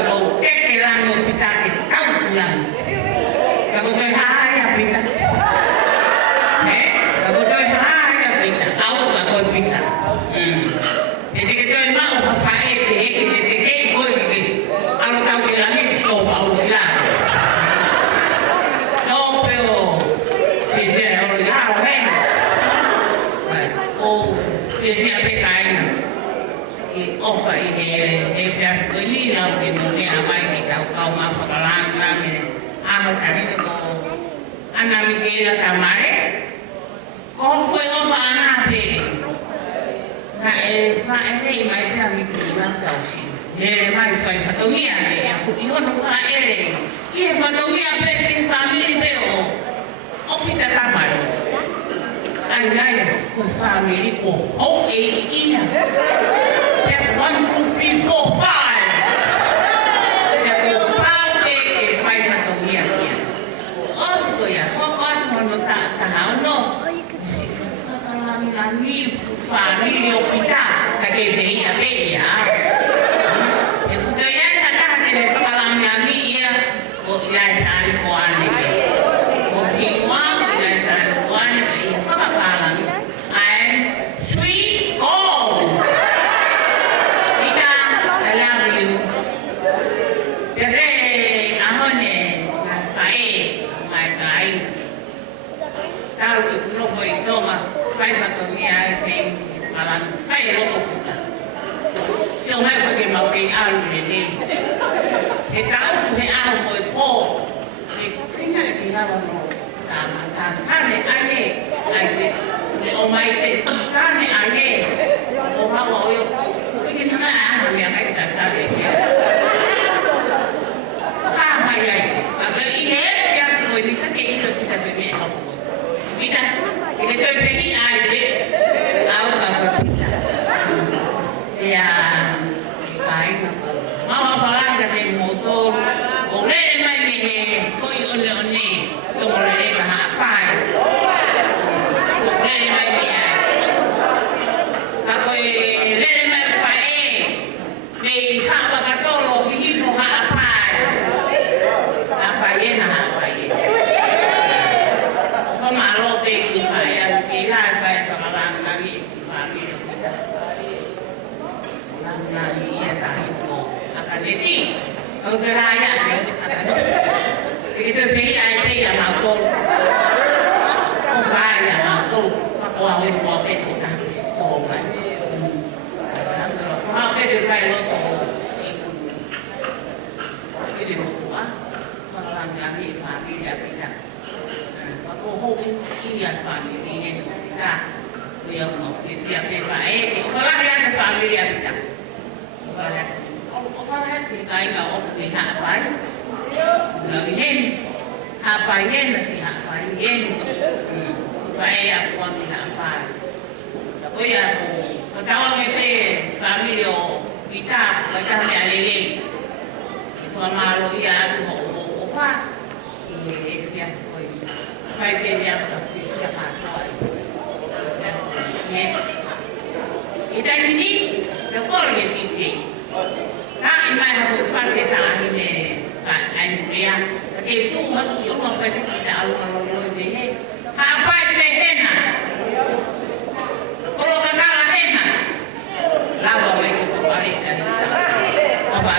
lo che l'hanno pita che calcolano da dove hai a pita da dove hai a pita auto col pita e di che tu ma lo fai che poi che hanno calcolato lo paura sia petain e offa e fiascolina che non è mai che calma parlando che ama tanto Anna Michela Tamare come foi offa anate ma fa lei mai da Michela Tausi e mai fai fattoria io non fa lei che fattoria per famiglia però opita Tamare ai con famiglia con O-A-E per 1, 2, 3, 4, 5 per parte che fai fattoria osso ya quando no si fa la mia famiglia opita che veia e tutto ya sta che fa la mia o ya sai quando fai fattoria ma fai lo puta se non è perché ma che altri lì e tra l'altro che hanno e poi e fino a che lavano da sane a o mai che sane a o ma io quindi non è mia che da ma che io poi mi sa che io ti da bene vita che tu sei auto e a mamma parlando del motore o lei mai mi poi ogni dopo le leva a fare o lei mai mi poi lei mai fare mi fa patolo che gli fa a fare a fare ma lo vedi fai parlando lì la mia dai sì lo che hai e tu sei hai te chiamato o fai chiamato ma poi un po' che tu ma che fai lo che devo fare parlando lì famiglia hôm kia famiglia io non che sia che fa ora che famiglia o fare che dai ga o che ha vai la viene ha vai si ha vai vai a quando ha vai poi a stavo che famiglia vita vai a lei fa malo ya o fa e via poi Vai ter minha filha matou. E daí menino, eu corro de ti. Tá, e mais eu vou fazer tá aí né, aí porque tu não vai ter que dar algo de rei. Rapaz, terrena. Coloca na rena. Lava vai que for parede. Oba.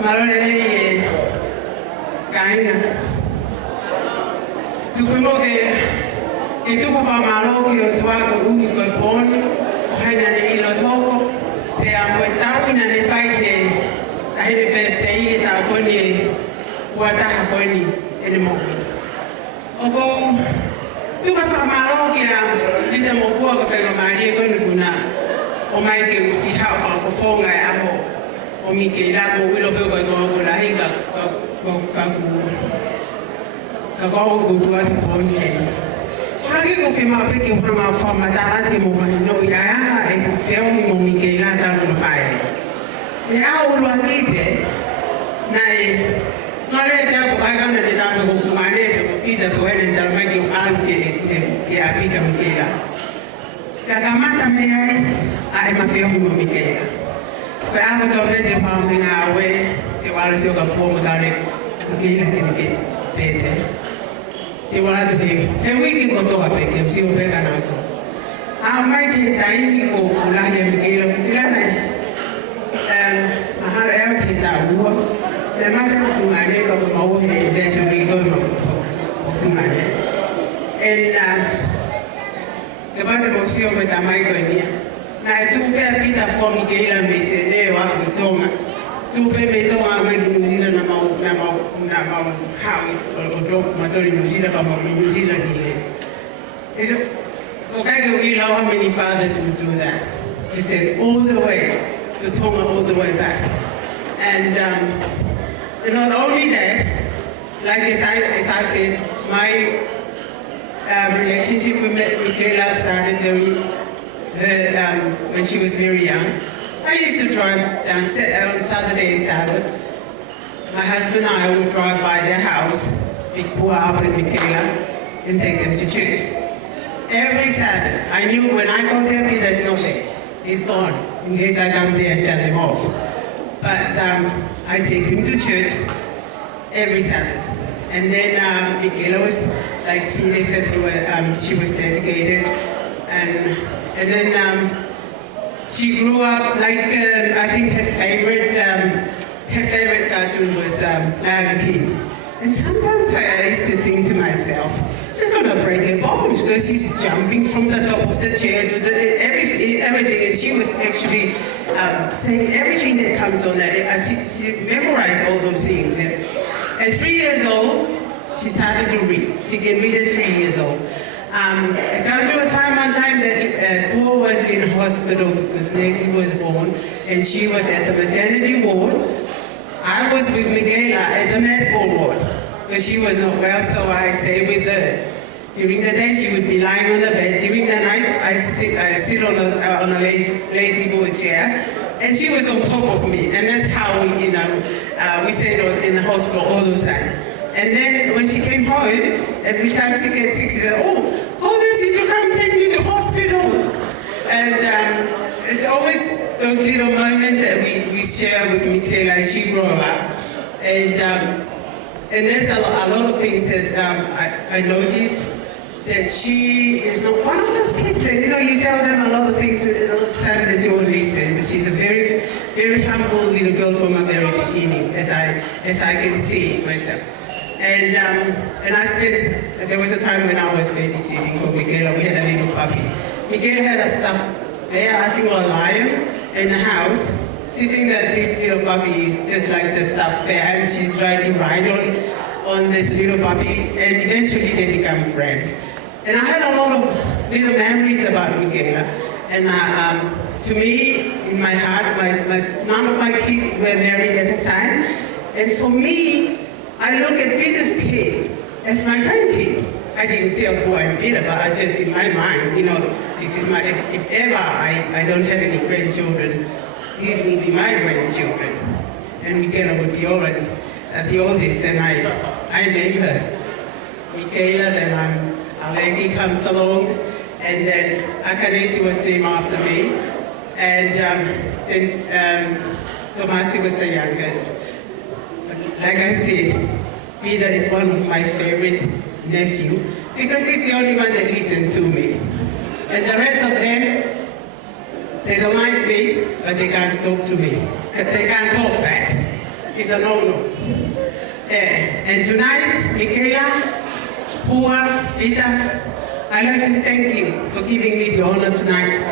Marone Gaina. Tu como que tu ko fa malo que tu hago un ko bon o haina de ilo hoko te amo tau na ne fai que a hele birthday ta ko ni wata ha ko ni ene mo. Ogo tu ko fa malo que a lita mo ko ko fa mari ko ni kuna o mai que si ha fa fo fonga a ho o mi que la mo wilo pe ko la hinga ka ko tu ati po ni lagi ko fima pe que uma forma da arte mo no ya e feo mo mi que la ta no fai e a o lo aqui te na no le te apu kai kana te tapu ko kumane pe ko kita to ene tala mai ki al ke apika Michaela. Ka kamata me ai ma fio mo Michaela. Ko ako to me te pa me nga we te wala sio ka po mo dare Michaela ke pepe. Te wala te e wiki ko to ape ke sio pe kana to. A mai ke taimi ko fula ya Michaela Michaela na mahara ya ke ta uwa. Le mate tu mane ko mo he de so ri go mo tu mane. Que va de emoción que está más buena. Na tu pe pita for Michaela me se le wa mi toma. Tu pe me toma me New Zealand na mau how o drop motor New Zealand pa mo New Zealand ni. Is okay that we know how many fathers would do that. Just stay all the way to Tonga, all the way back. And not only that, like as I said, my relationship with Michaela started when she was very young. I used to drive down on Saturday and Sabbath. My husband and I would drive by their house, Big Pua and Michaela, and take them to church. Every Sabbath, I knew when I go there, Peter's not there. He's gone, in case I come there and tell him off. But I take him to church every Sabbath. And then Michaela was, like Fide said, she was dedicated. And then she grew up, like, I think her favorite cartoon was Lion King. And sometimes I used to think to myself, she's gonna break her bones because she's jumping from the top of the chair to everything. And she was actually saying everything that comes on that. She memorized all those things. At 3 years old, she started to read. She can read at 3 years old. It came to a time that Paul was in hospital because Nancy was born, and she was at the maternity ward. I was with Michaela at the medical ward because she was not well, so I stayed with her. During the day, she would be lying on the bed. During the night, I sit on a lazy boy chair, and she was on top of me. And that's how we stayed in the hospital all those times. And then when she came home, every time she gets sick, she said, "Oh, Nancy, you come take me to hospital." And it's always those little moments that we share with Michaela as she grew up. And there's a lot of things that I noticed that she is not one of those kids that, you tell them a lot of things, a lot of times that you will listen. But she's a very, very humble little girl from the very beginning, as I can see it myself. And there was a time when I was babysitting for Michaela. We had a little puppy. Michaela had a stuffed bear, I think, or a lion in the house. Sitting that little puppy is just like the stuffed bear, and she's trying to ride on this little puppy, and eventually they become friends. And I had a lot of little memories about Michaela. And to me, in my heart, none of my kids were married at the time. And for me, I look at Peter's kids as my grandkids. I didn't tell who I'm Peter, but I just, in my mind, this is my, if ever I don't have any grandchildren, these will be my grandchildren. And Michaela would be already the oldest, and I named her Michaela, then Aleki comes along, and then Akanesi was named after me, and Tomasi was the youngest. Like I said, Peter is one of my favorite nephews because he's the only one that listens to me. And the rest of them, they don't like me, but they can't talk to me. They can't talk back. It's a no-no. And tonight, Michaela, Pua, Peter, I'd like to thank you for giving me the honor tonight.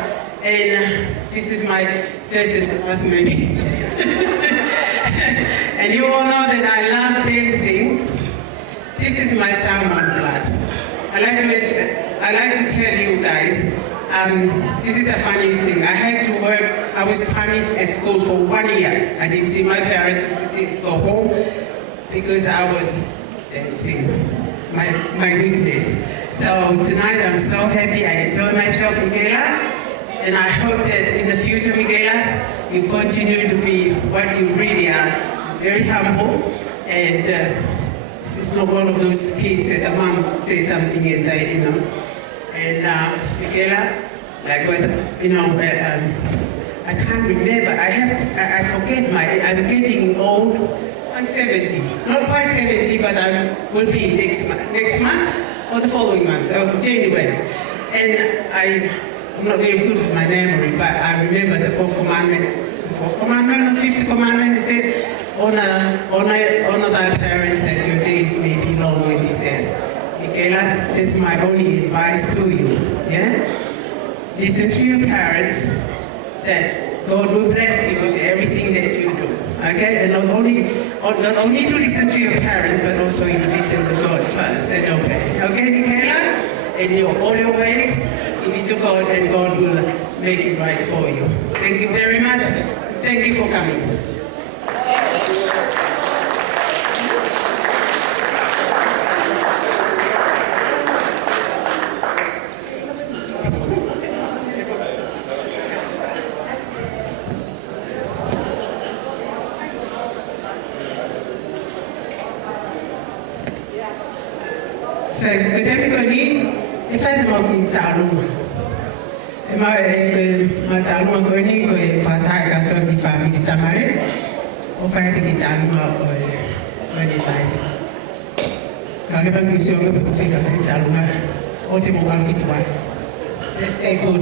And this is my first and last maybe. And you all know that I love dancing. This is my salmon blood. I like to tell you guys, this is the funniest thing. I had to work, I was punished at school for 1 year. I didn't see my parents, didn't go home because I was dancing, my weakness. So tonight I'm so happy, I enjoy myself, Michaela. And I hope that in the future, Michaela, you continue to be what you really are. It's very humble, And this is not one of those kids that the mom says something and they, you know. And Michaela, like what, you know, I can't remember. I forget I'm getting old. I'm 70. Not quite 70, but I will be next month or the following month, January. And I'm not very good with my memory, but I remember the fourth commandment or fifth commandment, it said, honor thy parents that your days may be long in this earth. Michaela, that's my only advice to you, yeah? Listen to your parents, that God will bless you with everything that you do, okay? And not only to listen to your parents, but also you listen to God first and obey, okay, Michaela? In all your ways, give it to God and God will make it right for you. Thank you very much. Thank you for coming. So, kami ko ni, isa na magkintalo. Matalo ko ni ko fatay ka to ni family tamare. O pa ti kitalo ko ni family. Kali pag kisyo ko pag fika ka kitalo nga. O ti mo kal kitwa. Let's stay good.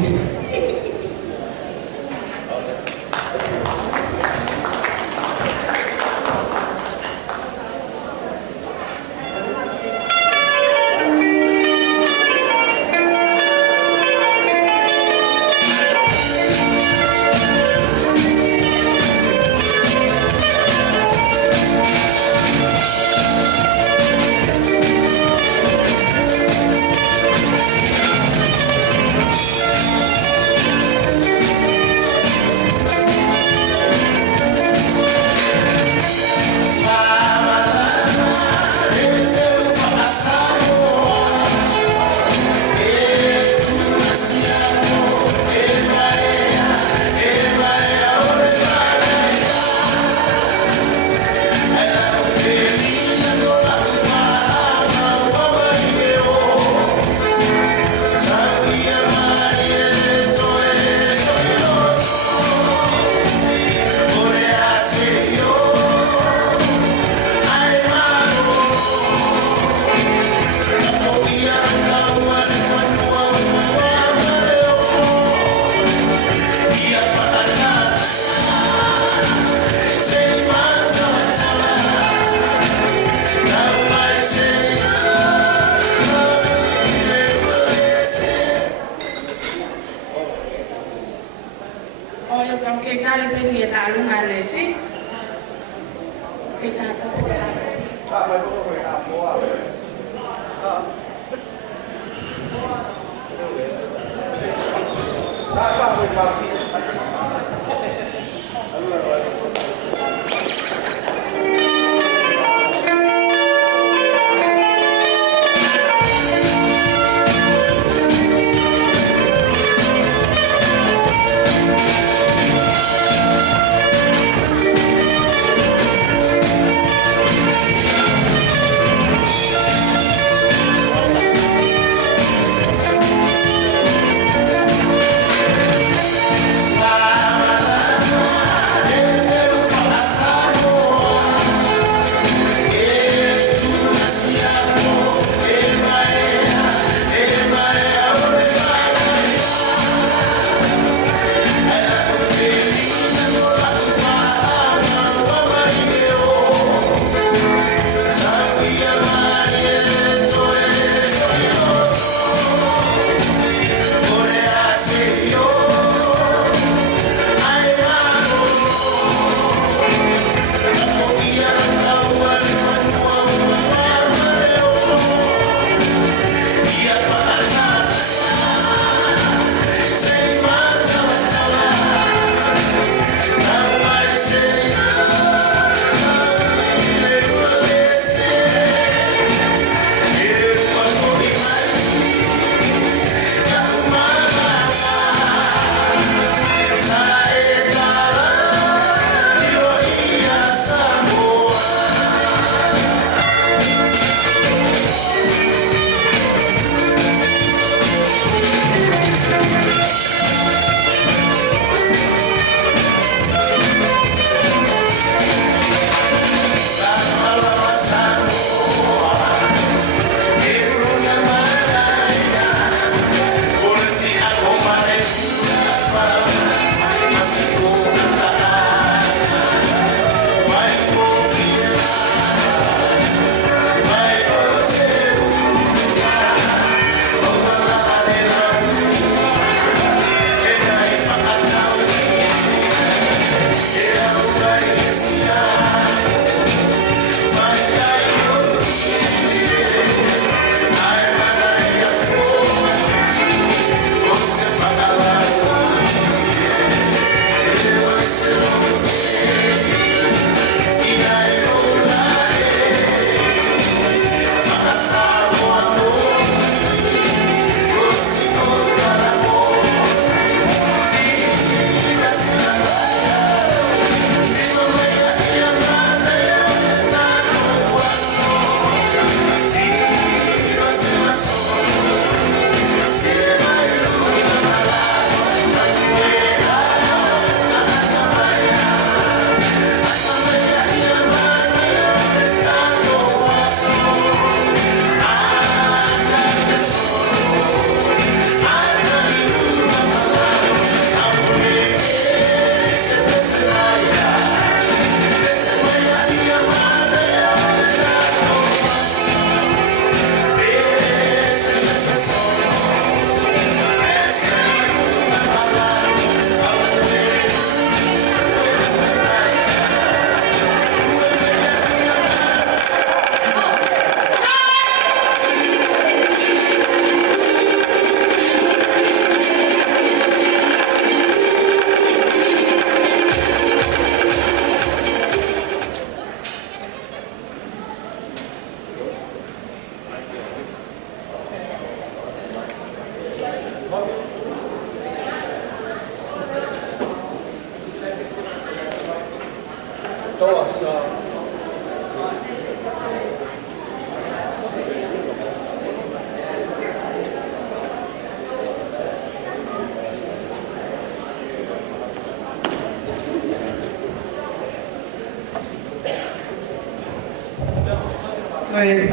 Koe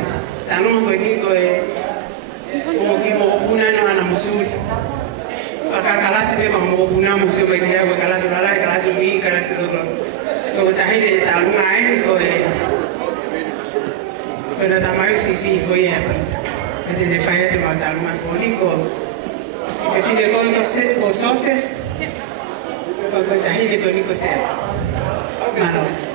tano koe ni koe mo ki mo puna no ana musuri. Aka kalasi be mo puna musuri be dia koe kalasi bala kalasi mi kalasi todo. Koe tahi de talunga ai koe. Koe na tamai si foi happy. Ede de faia de talunga político. Que fine koe sose. Koe tahi de koe ni koe se. Malo.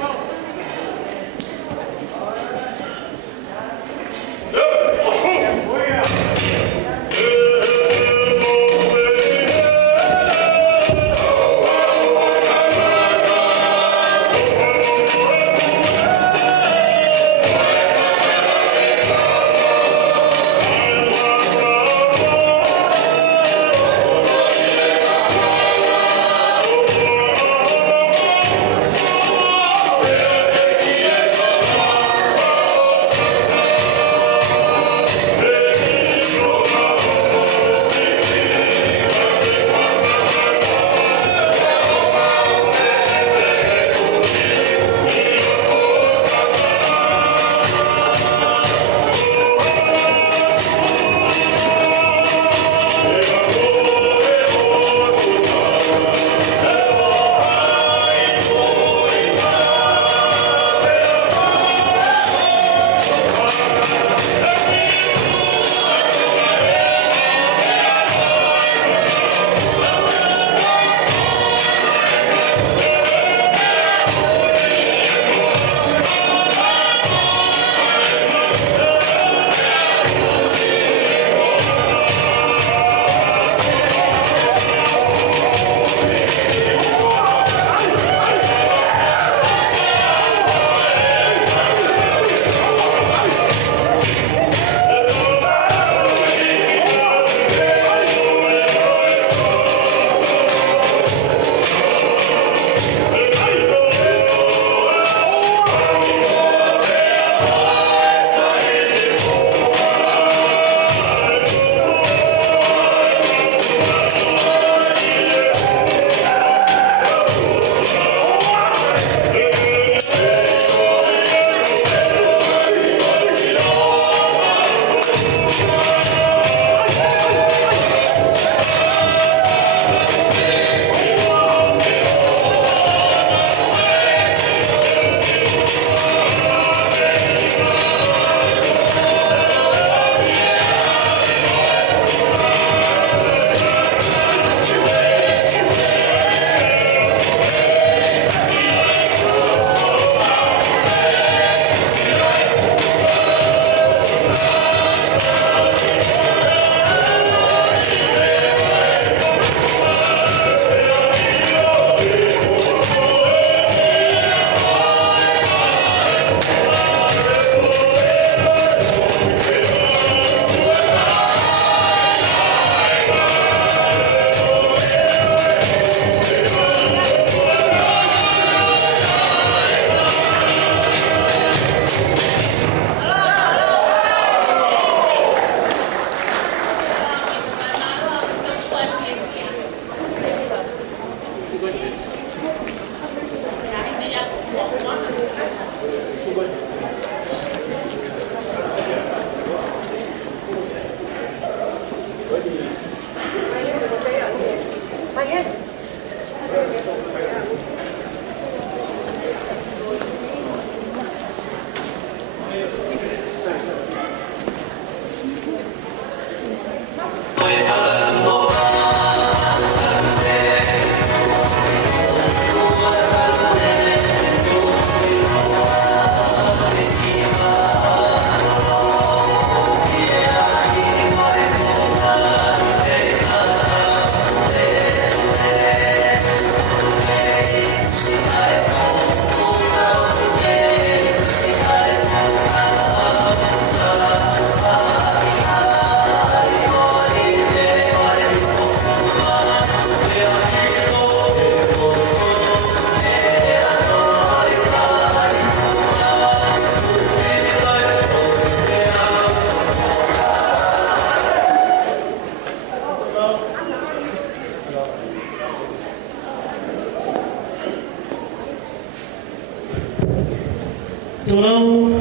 Tolo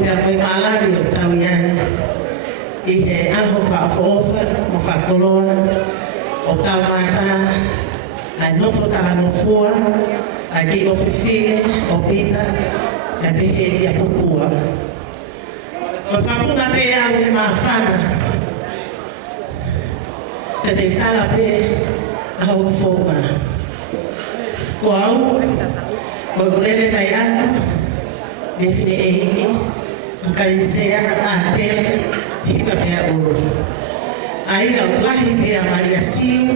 pia mai malari o tau iai. I he aho whaafofa mo whakoloa o tau mata ai nofo tala nofua ai ki o whiwhine o pita na pehe i a pupua. O whapuna pe au he mawhana pe te tala pe aho whoka. Ko au, ko urele mai anu me whine e hini o karisea a tela hipa pea uru. Ai au lahi pea Maria Siu,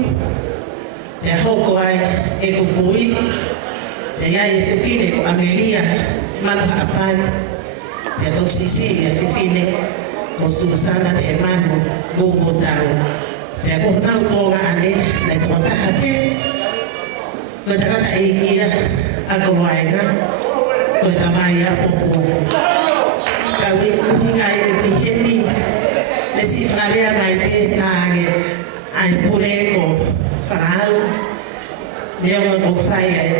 pea hoko ai e kukui, te iai e whiwhine ko Amelia manu haapai, pea tau sisi e whiwhine ko Susana te manu gugu tau. Pea ko nau tonga ane na i toko taha pe, ko takata e kira a kowaina, ko tamai a popo. Kawi uhinga i piheni, le si wharea mai pe nānge ai pure ko whaaru. Nea ngā kok whai ai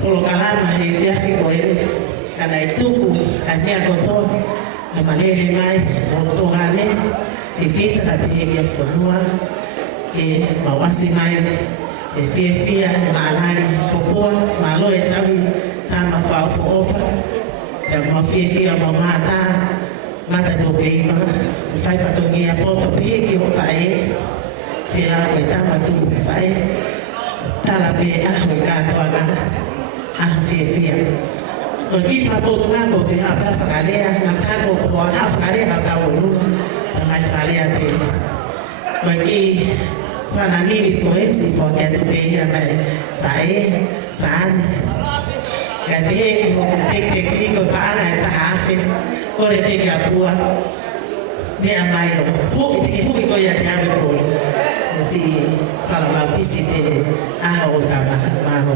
polo kalama he whiawhi ko e kana i tuku a mea kotoa a malele mai o tōgane e whita a pehe kia whanua e mawasi mai e whiawhia e maalari popoa malo e tahi tāma whaofa ofa e mua whiawhia ma mātā mata tō veima, whai whatongi a poto pehe ki ho whae, te rā koe tāma tū pe whae, tala pe aho i kātoanga, aho whiawhia. Ko ki whafotu ngā ko te hapa whakarea, ngā tāko kua a whakarea ka tau luna, ta mai whakarea pe. Ko ki whananiri po e si whakia tu pe ia mai whae, sāne. Kai pehe ki ho te kriko paanga e tahawhi, kore te kia pua, mea mai o huki te ki huki ko ia te awe po, si whala mau pisi te aho o tama maho.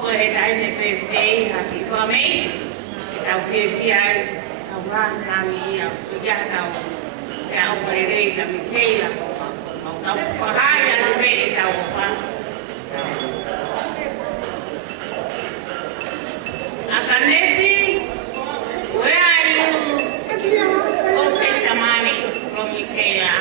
ko he dai ne pe te ha ki ko me tau pe pi ai tau ran ran ia ko ya tau ya o re re ta mi ke la ko tau fa ha ya le pe tau pa akanesi where are you o se tamani from Michaela.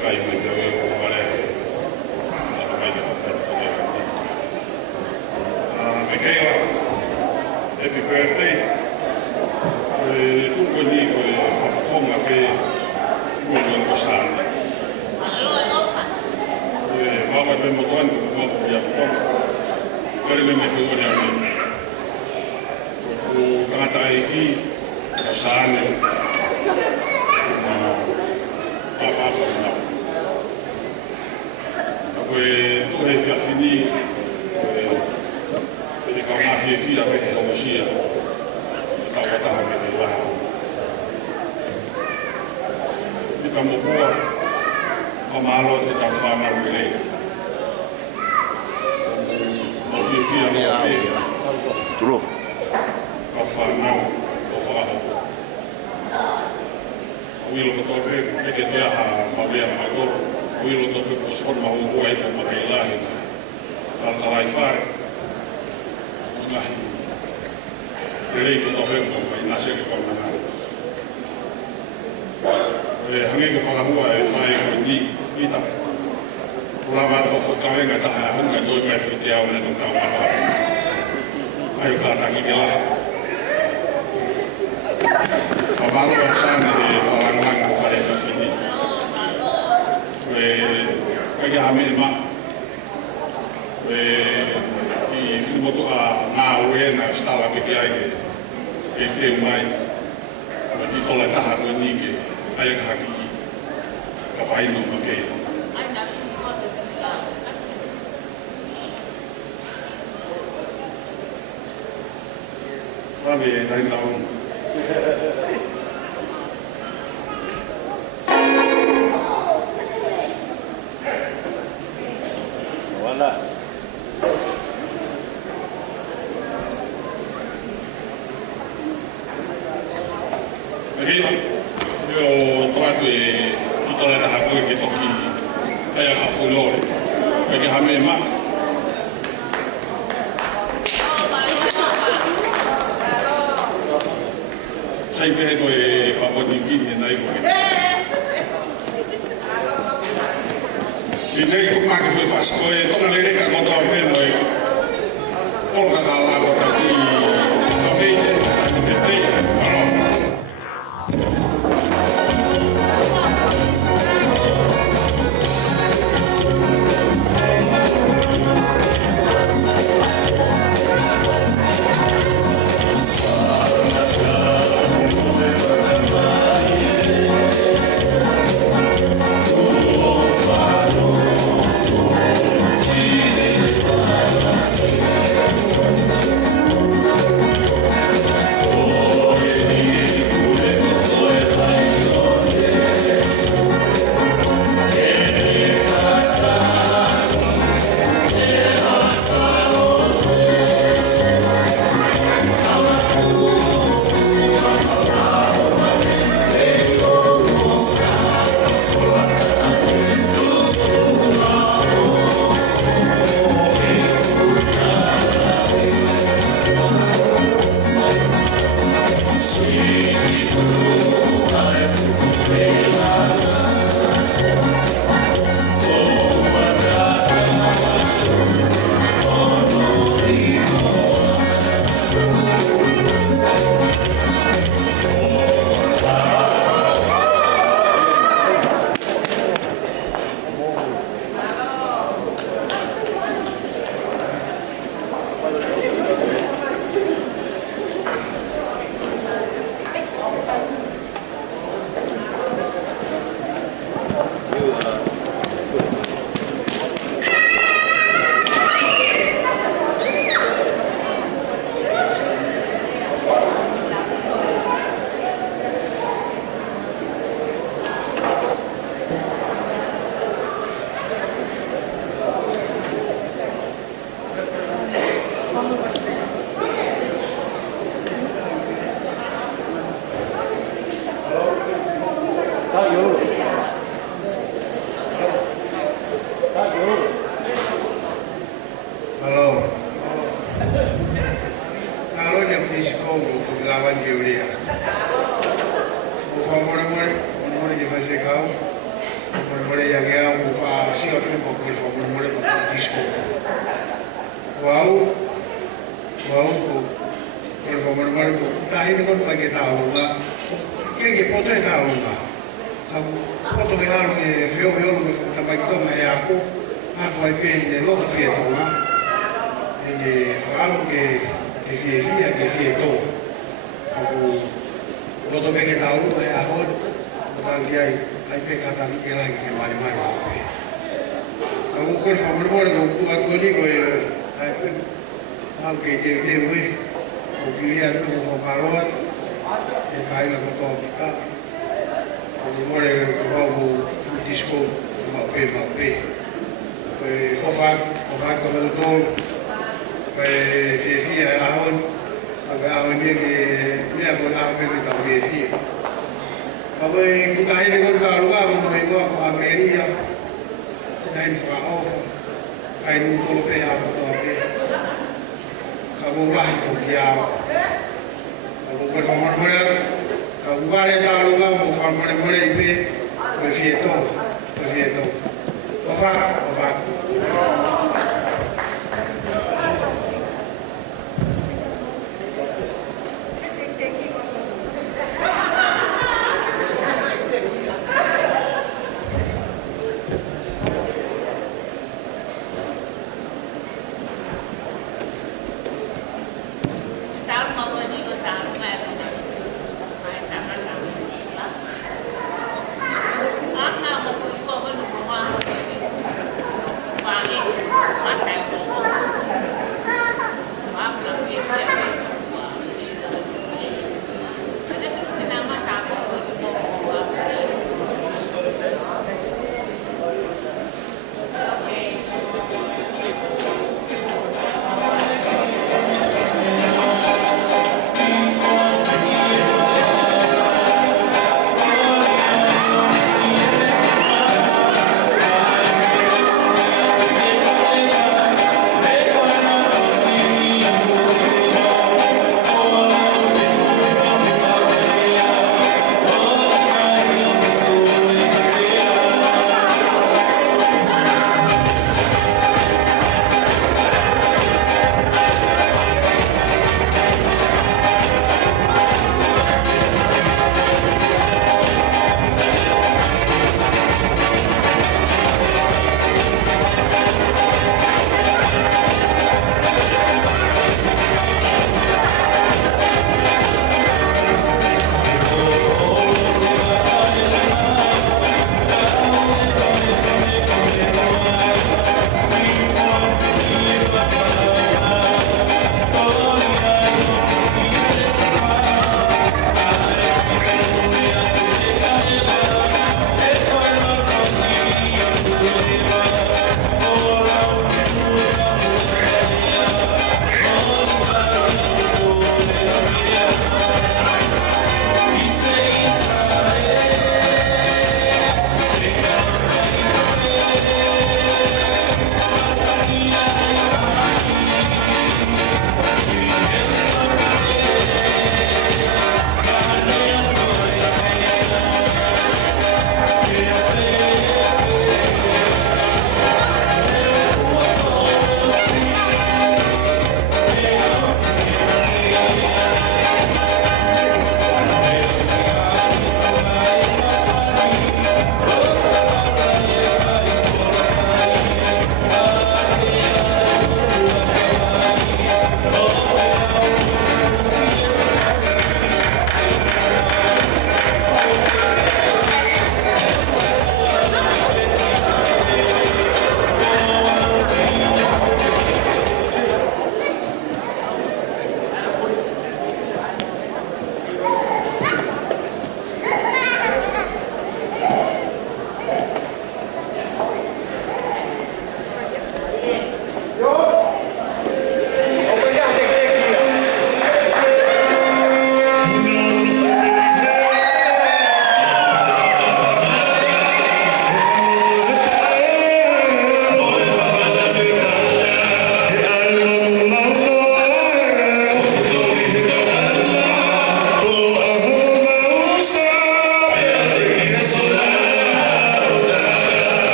Kai mai Michaela, happy birthday. Tungo ni ko fafonga pe uno no sana. Fala pe mo tuan ko mo ya ko. Kare me fe o ya me. O trata iki sana. Papa na. Ko tu he fa fini. Ele ka ma fi fi a pe o sia. Tahu me te lah. Kita mau buat amalo te ta fama mele. Ofici a me. Tro. Ka fama o fa. Wilo ko tope e ke te ha ma bia ma ko. Wilo tope ko forma o huai ko ma ke lahi. Al lai far. Lahi. Ele que não vem com a nascer com a mão. Hangi ke whakahua e whae ko ni ita. Ulawa o whakawenga taha hunga doi mai whiti au na tong tau maha. Ai o kātangi ke laha. Whamaro o sāne e whalangang o whae whiwhini. Kai ha me ma. I whimoto a ngā uena stawa ke ai ke e te mai. Ma ti tola taha ko ni ke ai ka haki ka pai no ma ke. Wa me dai tau. Wala. Yo trato e tutta la taha ko ke toki ai ha fulore. Ke ha me ma. Sai be ko e papo di kini nai ko. I tei ko ma ke foi fas ko e tona le ka ko to me no e. Por ka la ko ta ki. Ka fe e Wow, performer ko tayo ko pagkatao nga. Kaya poto tao nga. Kamu poto halo fio yo no kapag to may ako ay pin lo fieto nga. Ele falo que fieto. Ako lo to pagkatao ay ahon. Tanggi ay pekata ni kaya que mali. Kamu performer ko ako ni ko ay aunque llegue hoy, porque ya no fue malo, el caído con todo picado. Como muere como su disco, mapé. Ofak como todo, se decía ahora que mira pues ahora que está se decía. Ahora kita ini kan kalau kita mau itu apa Amerika, kita ini Frankfurt, kain untuk lebih apa tu apa. Kamu lah sekian, kamu performer mulai, kamu vale tahu kan, performer mulai ini, persieto, ofak. Vale.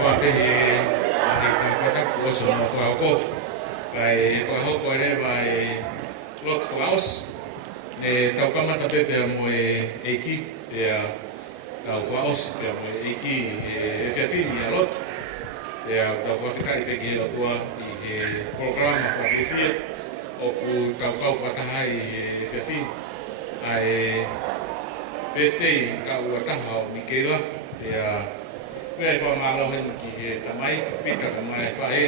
whape he ahi ka whakaku oso no whakako. Kai whakahoko ere mai Lot Flaus. E tau kamata pepe mo eiki e tau Flaus pe mo eiki e whiawhini a Lot. E tau whawhikai peki he o tua i he programa whawhiwhia o ku tau kau whakahai e whiawhini. Ai birthday ka ua taha o Mikaela e wea whamalohe ki he tamai pita ka mai whae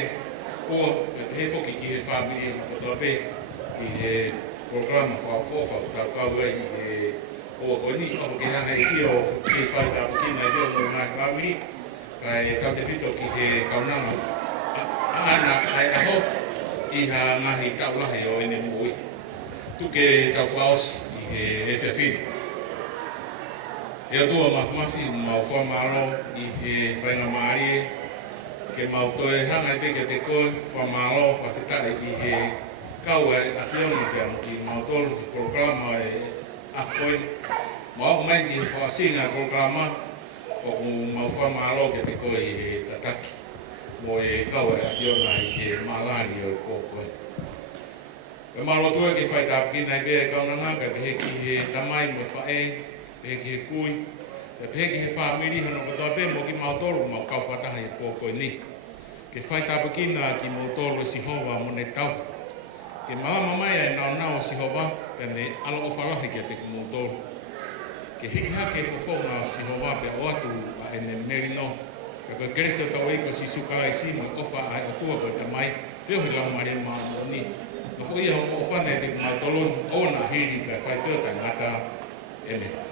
ua he whoki ki he whamiri o toa pe i he programa whawhawha tau kau e i he o koini o ke hanga i ki o ki whai tau ki nai reo mo mai whamiri kai tau te whito ki he kaunanga ana ai aho i ha ngahi tau lahi o ene mui tuke tau whaos i he FFI. E atua mafi mau whamaro i he whainga maari ke mau toe hanga i peke te koe whamaro whawhitai i he kaua e awhioni te amo ki mau tolu ki programa e a koe. Mau mai ki whaasinga programa o mau whamaro ke te koe i he tataki mo e kaua e awhiona i he malani o e koe. E marotua ki whaitap ki nai bea kaunanga ka pehe ki he tamai mo whae pehe ki he kui, e pehe ki he whamiri hano katoa pe mo ki mautoro mau kau whataha i pōkoe ni. Ke whaitapa ki nā ki mautoro e Sihova mo ne tau. Ke malama mai e nao nao Sihova ka ne alo o whalahi ki a te ki mautoro. Ke hiki hake e whawhau Sihova pe o atu a e ne merino. Ka koe kerese o tau eiko si sukai si mo ofa ai o tua koe tamai, peo hi lau maria maa ni. Ka fo ia o whane e te mautoro o na hiri ka whai teo ta ngata ene.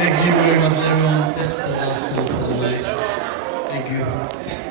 Thank you very much, everyone. That's the last song for the night. Thank you.